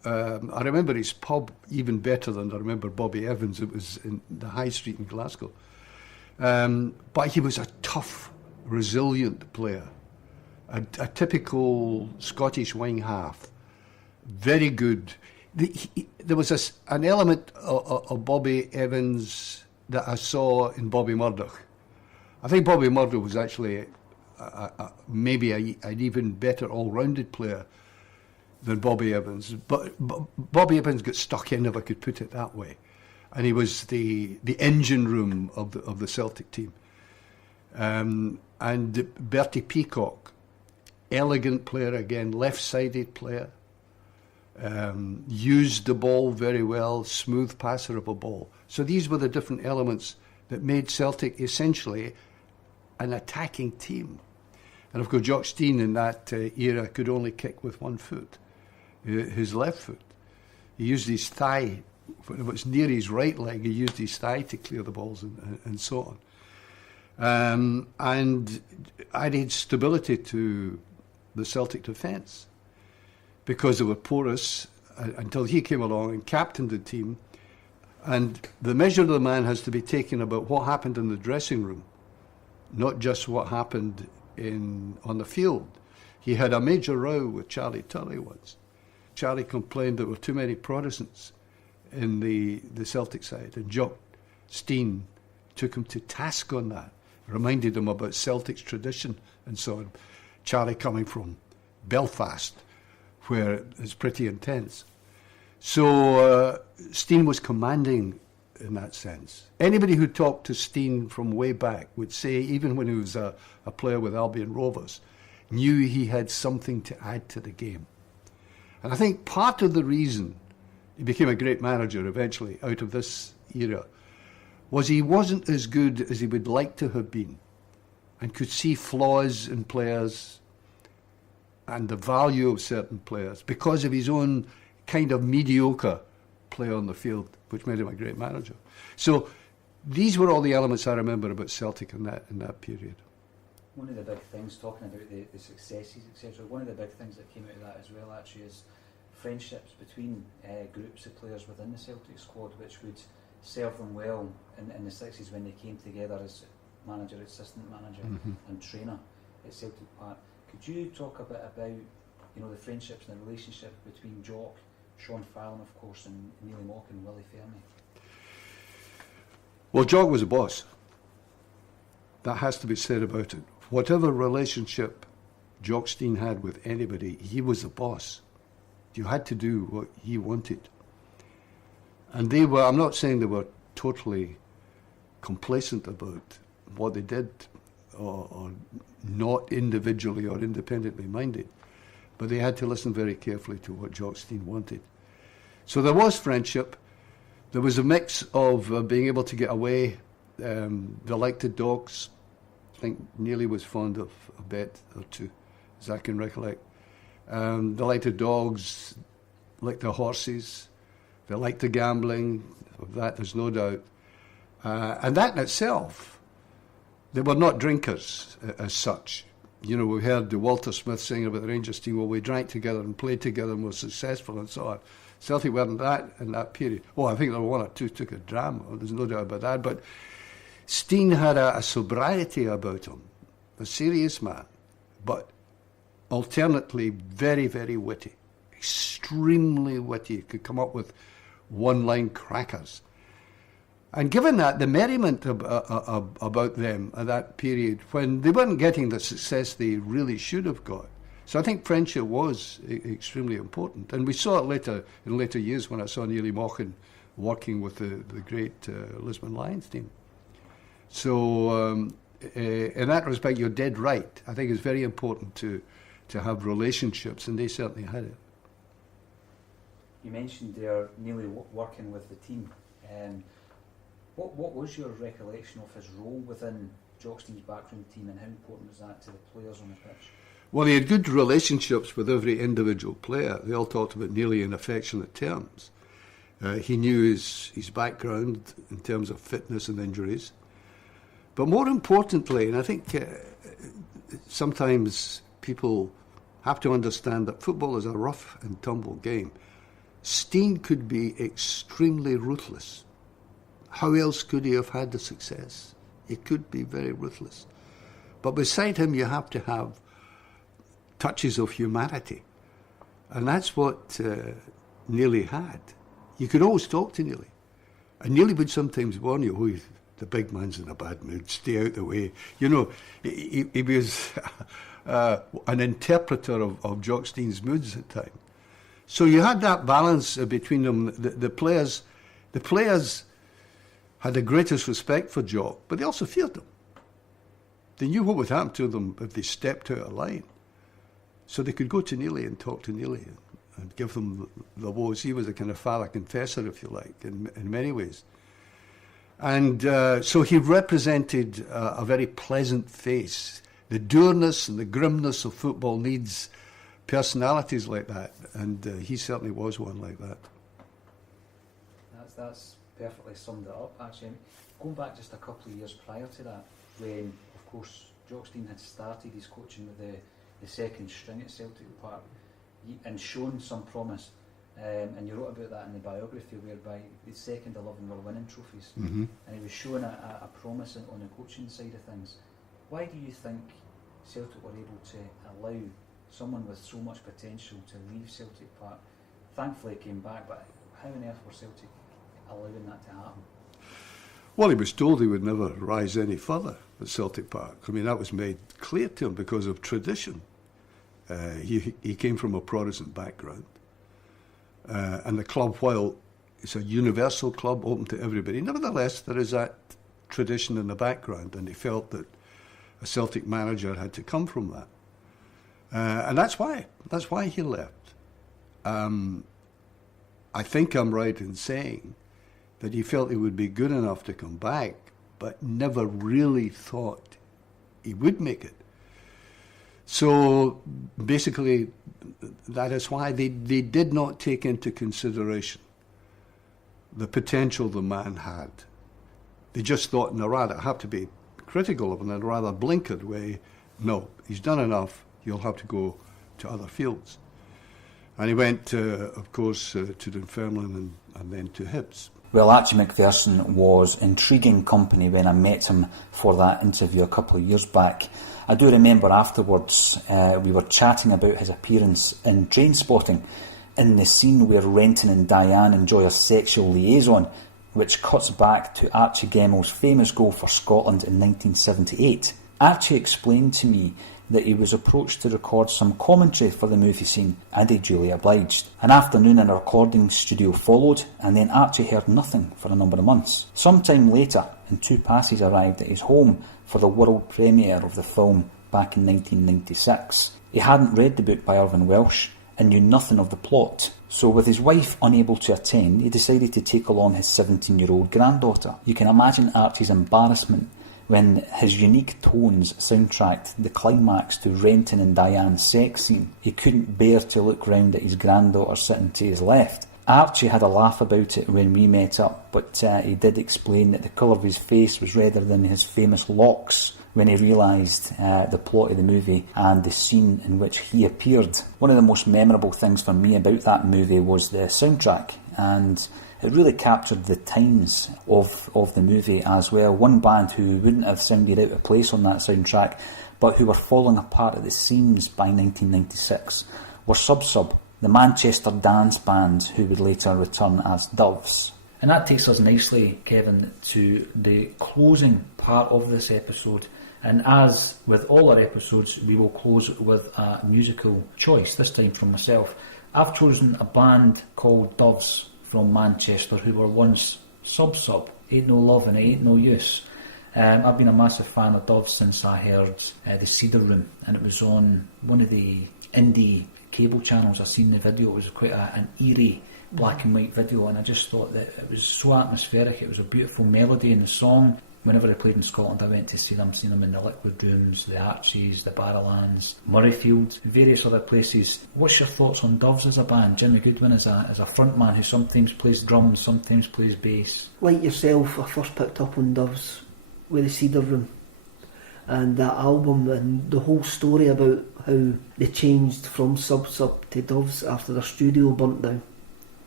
I remember his pub even better than I remember Bobby Evans. It was in the High Street in Glasgow. But he was a tough, resilient player, a typical Scottish wing half, very good. There was an element of Bobby Evans that I saw in Bobby Murdoch. I think Bobby Murdoch was actually maybe an even better all-rounded player than Bobby Evans. But Bobby Evans got stuck in, if I could put it that way. And he was the engine room of the Celtic team. And Bertie Peacock, elegant player again, left-sided player, used the ball very well, smooth passer of a ball. So these were the different elements that made Celtic essentially an attacking team. And of course, Jock Stein in that era could only kick with one foot, his left foot. He used his thigh, when it was near his right leg, he used his thigh to clear the balls and so on. And added stability to the Celtic defence because they were porous until he came along and captained the team. And the measure of the man has to be taken about what happened in the dressing room, not just what happened on the field. He had a major row with Charlie Tully once. Charlie complained there were too many Protestants in the Celtic side, and Jock Stein took him to task on that, reminded him about Celtic's tradition and so on. Charlie coming from Belfast, where it's pretty intense. So Stein was commanding in that sense. Anybody who talked to Stein from way back would say, even when he was a player with Albion Rovers, knew he had something to add to the game. And I think part of the reason he became a great manager eventually out of this era was he wasn't as good as he would like to have been and could see flaws in players and the value of certain players because of his own kind of mediocre play on the field, which made him a great manager. So these were all the elements I remember about Celtic in that period. One of the big things, talking about the successes, etc., one of the big things that came out of that as well, actually, is friendships between groups of players within the Celtic squad, which would serve them well in the 60s when they came together as manager, assistant manager and trainer at Celtic Park. Could you talk a bit about the friendships and the relationship between Jock, Sean Fallon, of course, and Neil Mochan and Willie Fernie? Well, Jock was a boss. That has to be said about it. Whatever relationship Jock Stein had with anybody, he was a boss. You had to do what he wanted. And they were, I'm not saying they were totally complacent about what they did or not individually or independently minded, but they had to listen very carefully to what Jock Stein wanted. So there was friendship. There was a mix of being able to get away. They liked the dogs. I think Nearly was fond of a bet or two, as I can recollect. They liked the dogs, liked the horses, they liked the gambling. Of that, there's no doubt. And that in itself, they were not drinkers as such. We heard Walter Smith saying about the Rangers team, well, we drank together and played together and were successful and so on. Celtic weren't that in that period. Oh, I think there were one or two took a dram, there's no doubt about that. But Stein had a sobriety about him, a serious man, but alternately very, very witty, extremely witty, could come up with one-line crackers. And given that, the merriment about them at that period, when they weren't getting the success they really should have got. So I think friendship was extremely important. And we saw it in later years when I saw Neil Mochan working with the great Lisbon Lions team. So in that respect, you're dead right. I think it's very important to have relationships, and they certainly had it. You mentioned there Nearly working with the team. What was your recollection of his role within Jock Stein's backroom team, and how important was that to the players on the pitch? Well, he had good relationships with every individual player. They all talked about Nearly in affectionate terms. He knew his background in terms of fitness and injuries. But more importantly, and I think sometimes people have to understand that football is a rough and tumble game. Stein could be extremely ruthless. How else could he have had the success? He could be very ruthless. But beside him, you have to have touches of humanity. And that's what Nearly had. You could always talk to Nearly. And Nearly would sometimes warn you, oh, the big man's in a bad mood, stay out the way. You know, he was an interpreter of Jock Stein's moods at times. So you had that balance between them. The players had the greatest respect for Jock, but they also feared him. They knew what would happen to them if they stepped out of line. So they could go to Nearly and talk to Nearly and give them the woes. He was a kind of father confessor, if you like, in many ways. And so he represented a very pleasant face. The dourness and the grimness of football needs personalities like that, and he certainly was one like that. That's perfectly summed it up, actually. Going back just a couple of years prior to that, when, of course, Jock Stein had started his coaching with the second string at Celtic Park and shown some promise, and you wrote about that in the biography, whereby the second 11 were winning trophies, and he was showing a promise on the coaching side of things. Why do you think Celtic were able to allow someone with so much potential to leave Celtic Park? Thankfully it came back, but how on earth were Celtic allowing that to happen? Well, he was told he would never rise any further at Celtic Park. I mean, that was made clear to him because of tradition. He came from a Protestant background. And the club, while it's a universal club open to everybody, nevertheless, there is that tradition in the background, and he felt that a Celtic manager had to come from that. And that's why he left. I think I'm right in saying that he felt he would be good enough to come back, but never really thought he would make it. So basically, that is why they did not take into consideration the potential the man had. They just thought in a rather, I have to be critical of him, in a rather blinkered way, no, he's done enough, you'll have to go to other fields. And he went, of course, to Dunfermline and then to Hibs. Well, Archie Macpherson was intriguing company when I met him for that interview a couple of years back. I do remember afterwards we were chatting about his appearance in Trainspotting, in the scene where Renton and Diane enjoy a sexual liaison, which cuts back to Archie Gemmell's famous goal for Scotland in 1978. Archie explained to me that he was approached to record some commentary for the movie scene, and he duly obliged. An afternoon in a recording studio followed, and then Archie heard nothing for a number of months. Sometime later, and two passes arrived at his home for the world premiere of the film back in 1996. He hadn't read the book by Irvine Welsh and knew nothing of the plot. So with his wife unable to attend, he decided to take along his 17-year-old granddaughter. You can imagine Archie's embarrassment when his unique tones soundtracked the climax to Renton and Diane's sex scene. He couldn't bear to look round at his granddaughter sitting to his left. Archie had a laugh about it when we met up, but he did explain that the colour of his face was redder than his famous locks when he realised the plot of the movie and the scene in which he appeared. One of the most memorable things for me about that movie was the soundtrack, and it really captured the times of the movie as well. One band who wouldn't have sounded out of place on that soundtrack, but who were falling apart at the seams by 1996, were Sub, the Manchester dance band who would later return as Doves. And that takes us nicely, Kevin, to the closing part of this episode. And as with all our episodes, we will close with a musical choice, this time from myself. I've chosen a band called Doves from Manchester, who were once Sub. Ain't no love and ain't no use. I've been a massive fan of Doves since I heard The Cedar Room, and it was on one of the indie cable channels. I seen the video. It was quite an eerie black and white video, and I just thought that it was so atmospheric. It was a beautiful melody in the song. Whenever I played in Scotland, I went to see them. Seen them in the Liquid Rooms, the Archies, the Barrowlands, Murrayfield, various other places. What's your thoughts on Doves as a band? Jimmy Goodwin as a frontman who sometimes plays drums, sometimes plays bass. Like yourself, I first picked up on Doves with The Cedar Room and that album and the whole story about how they changed from Sub to Doves after their studio burnt down.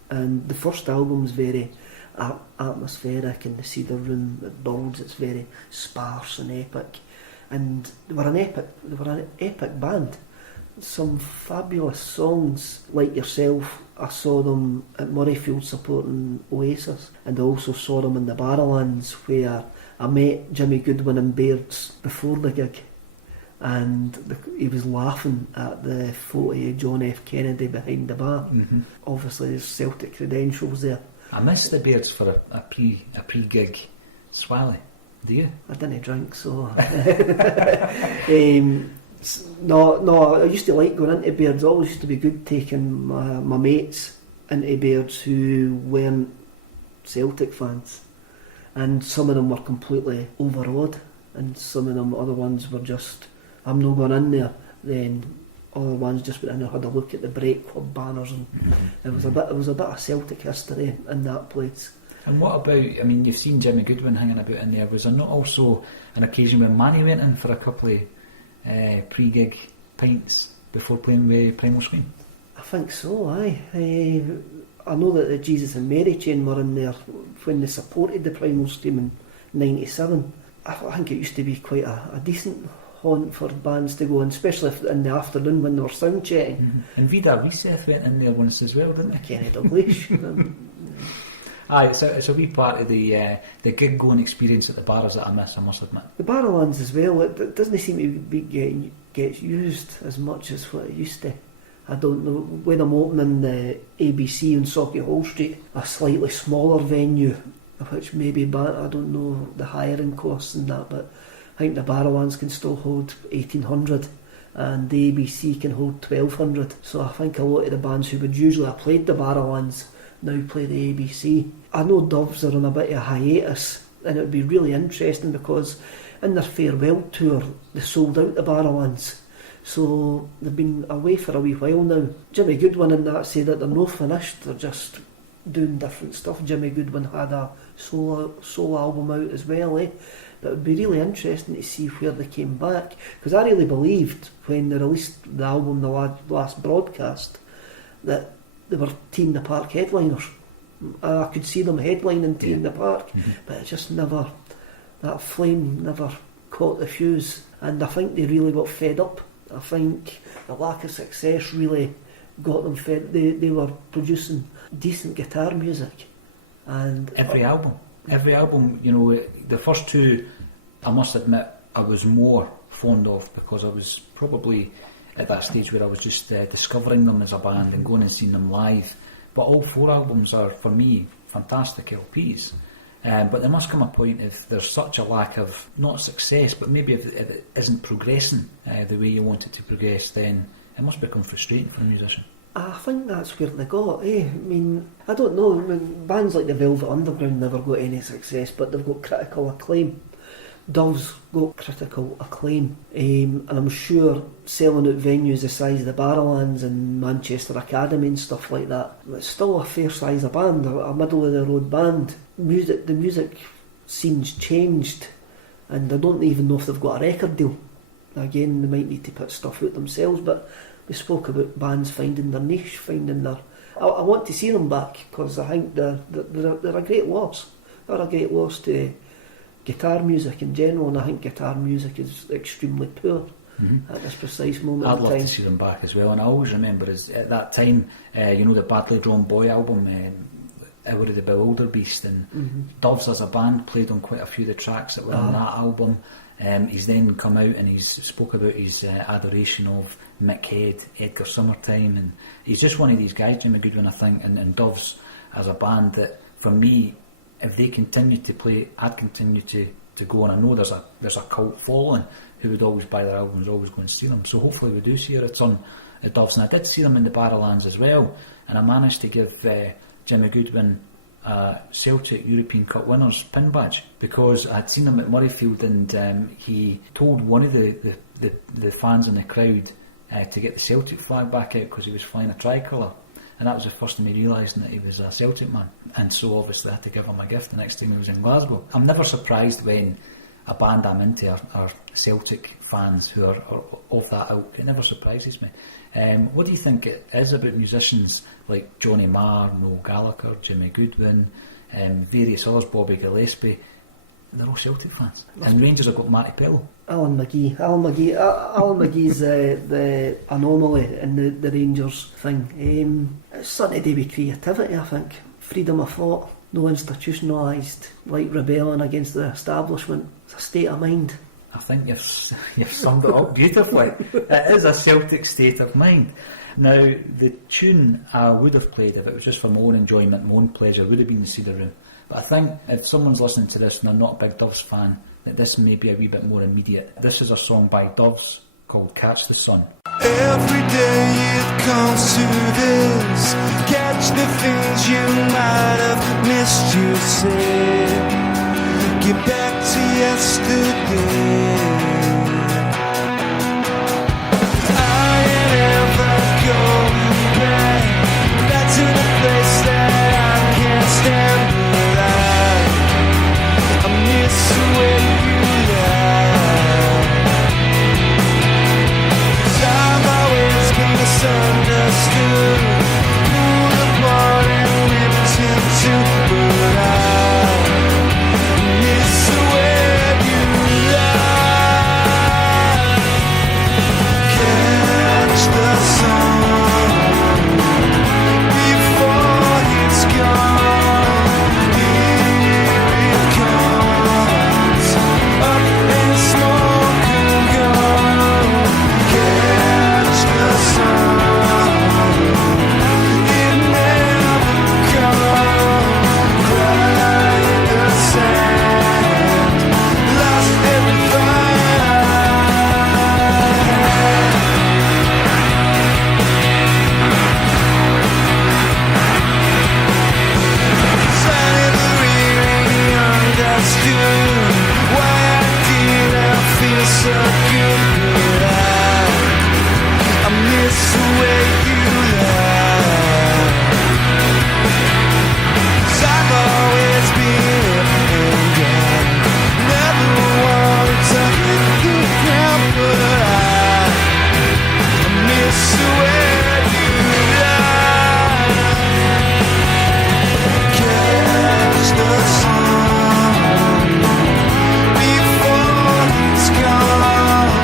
And the first album's very atmospheric, in the Cedar Room at Bulls it's very sparse and epic. And they were an epic band. Some fabulous songs. Like Yourself, I saw them at Murrayfield supporting Oasis, and I also saw them in the Barrowlands, where I met Jimmy Goodwin and Bairds before the gig, and he was laughing at the photo of John F. Kennedy behind the bar. Mm-hmm. Obviously there's Celtic credentials there. I missed the Beards for a pre-gig swally. Do you? I didn't drink, so no, I used to like going into Beards. It always used to be good taking my mates into Beards who weren't Celtic fans, and some of them were completely overawed, and some of them other ones were just, I'm not going in there. Then other ones just went in and had a look at the Break Club banners, and it was a bit of Celtic history in that place. And what about, I mean, you've seen Jimmy Goodwin hanging about in there. Was there not also an occasion when Manny went in for a couple of pre-gig pints before playing with Primal Scream? I think so, aye. I know that the Jesus and Mary chain were in there when they supported the Primal Scream in '97. I think it used to be quite a decent haunt for bands to go in, especially in the afternoon when they were sound checking. Mm-hmm. And Vida Reeseth went in there once as well, didn't they? Kenny Dalglish. Aye, it's a wee part of the gig going experience at the bars that I miss, I must admit. The Barrowlands as well, it doesn't seem to be gets used as much as what it used to. I don't know, when I'm opening the ABC on Socket Hall Street, a slightly smaller venue, which maybe, I don't know the hiring costs and that, but I think the Barrowlands can still hold 1,800 and the ABC can hold 1,200. So I think a lot of the bands who would usually have played the Barrowlands now play the ABC. I know Doves are on a bit of a hiatus, and it would be really interesting because in their farewell tour they sold out the Barrowlands, so they've been away for a wee while now. Jimmy Goodwin and that say that they're not finished, they're just doing different stuff. Jimmy Goodwin had a solo album out as well, but it would be really interesting to see where they came back, because I really believed when they released the album, the last broadcast, that they were Tea in the Park headliners. I could see them headlining Tea in the Park, but it just never, that flame never caught the fuse, and I think they really got fed up. I think the lack of success really got them fed. They were producing decent guitar music, and every album, you know, the first two, I must admit, I was more fond of, because I was probably at that stage where I was just discovering them as a band and going and seeing them live. But all four albums are, for me, fantastic LPs. But there must come a point, if there's such a lack of, not success, but maybe if it isn't progressing the way you want it to progress, then it must become frustrating for a musician. I think that's where they got, I mean, I don't know, bands like the Velvet Underground never got any success, but they've got critical acclaim. Doves got critical acclaim, and I'm sure selling out venues the size of the Barrowlands and Manchester Academy and stuff like that, it's still a fair size of band, a middle of the road band. The music scene's changed, and I don't even know if they've got a record deal. Again, they might need to put stuff out themselves, but we spoke about bands finding their niche, finding their... I want to see them back, because I think they're a great loss. They're a great loss to guitar music in general, and I think guitar music is extremely poor at this precise moment I'd in love time. to see them back as well, and I always remember at that time, you know, the Badly Drawn Boy album, Hour of the Bewilderbeast, and Doves as a band played on quite a few of the tracks that were on that album. He's then come out and he's spoke about his adoration of Mick Head, Edgar Summertime, and he's just one of these guys, Jimmy Goodwin, I think, and Doves as a band that, for me, if they continue to play, I'd continue to go on. I know there's a cult following who would always buy their albums, always go and see them, so hopefully we do see a return at Doves. And I did see them in the Barrowlands as well, and I managed to give Jimmy Goodwin Celtic European Cup winners pin badge, because I'd seen him at Murrayfield, and he told one of the fans in the crowd to get the Celtic flag back out because he was flying a tricolour, and that was the first time he realised that he was a Celtic man, and so obviously I had to give him a gift the next time he was in Glasgow. I'm never surprised when a band I'm into are Celtic fans who are of that ilk. It never surprises me. What do you think it is about musicians like Johnny Marr, Noel Gallagher, Jimmy Goodwin, various others, Bobby Gillespie? They're all Celtic fans. And Rangers have got Matty Pello. Alan McGee's the anomaly in the Rangers thing. It's something to do with creativity, I think. Freedom of thought, no institutionalised, like rebelling against the establishment. It's a state of mind. I think you've summed it up beautifully. It is a Celtic state of mind. Now, the tune I would have played, if it was just for my own enjoyment, my own pleasure, would have been The Cedar Room. But I think if someone's listening to this and they're not a big Doves fan, that this may be a wee bit more immediate. This is a song by Doves called Catch the Sun. Every day it comes to this, catch the things you might have missed, you said. Get back to yesterday. I ain't ever going back to the place that I can't stand, but I miss the way you lie. 'Cause I've always been misunderstood, pulled apart and ripped into, but I miss the way you lie. Catch the sun before it's gone. Here it comes, up in smoke and gone. Catch the sun, it never comes. Cry in the sand, lost everything. I never really understood why I didn't feel so good, but I miss the way you lie. 'Cause I've always been up and down, never wanted to hit the ground, but I miss the way you lie. Catch the sun before it's gone.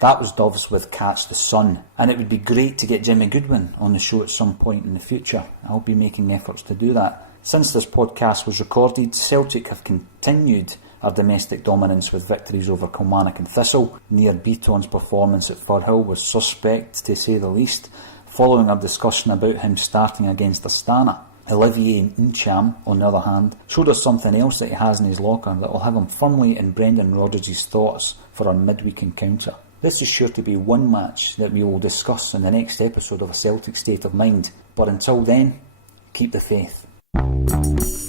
That was Doves with Catch the Sun, and it would be great to get Jimmy Goodwin on the show at some point in the future. I'll be making efforts to do that. Since this podcast was recorded, Celtic have continued our domestic dominance with victories over Kilmarnock and Thistle. Nir Bitton's performance at Firhill was suspect, to say the least, following our discussion about him starting against Astana. Olivier Ntcham, on the other hand, showed us something else that he has in his locker that will have him firmly in Brendan Rodgers' thoughts for our midweek encounter. This is sure to be one match that we will discuss in the next episode of A Celtic State of Mind, but until then, keep the faith.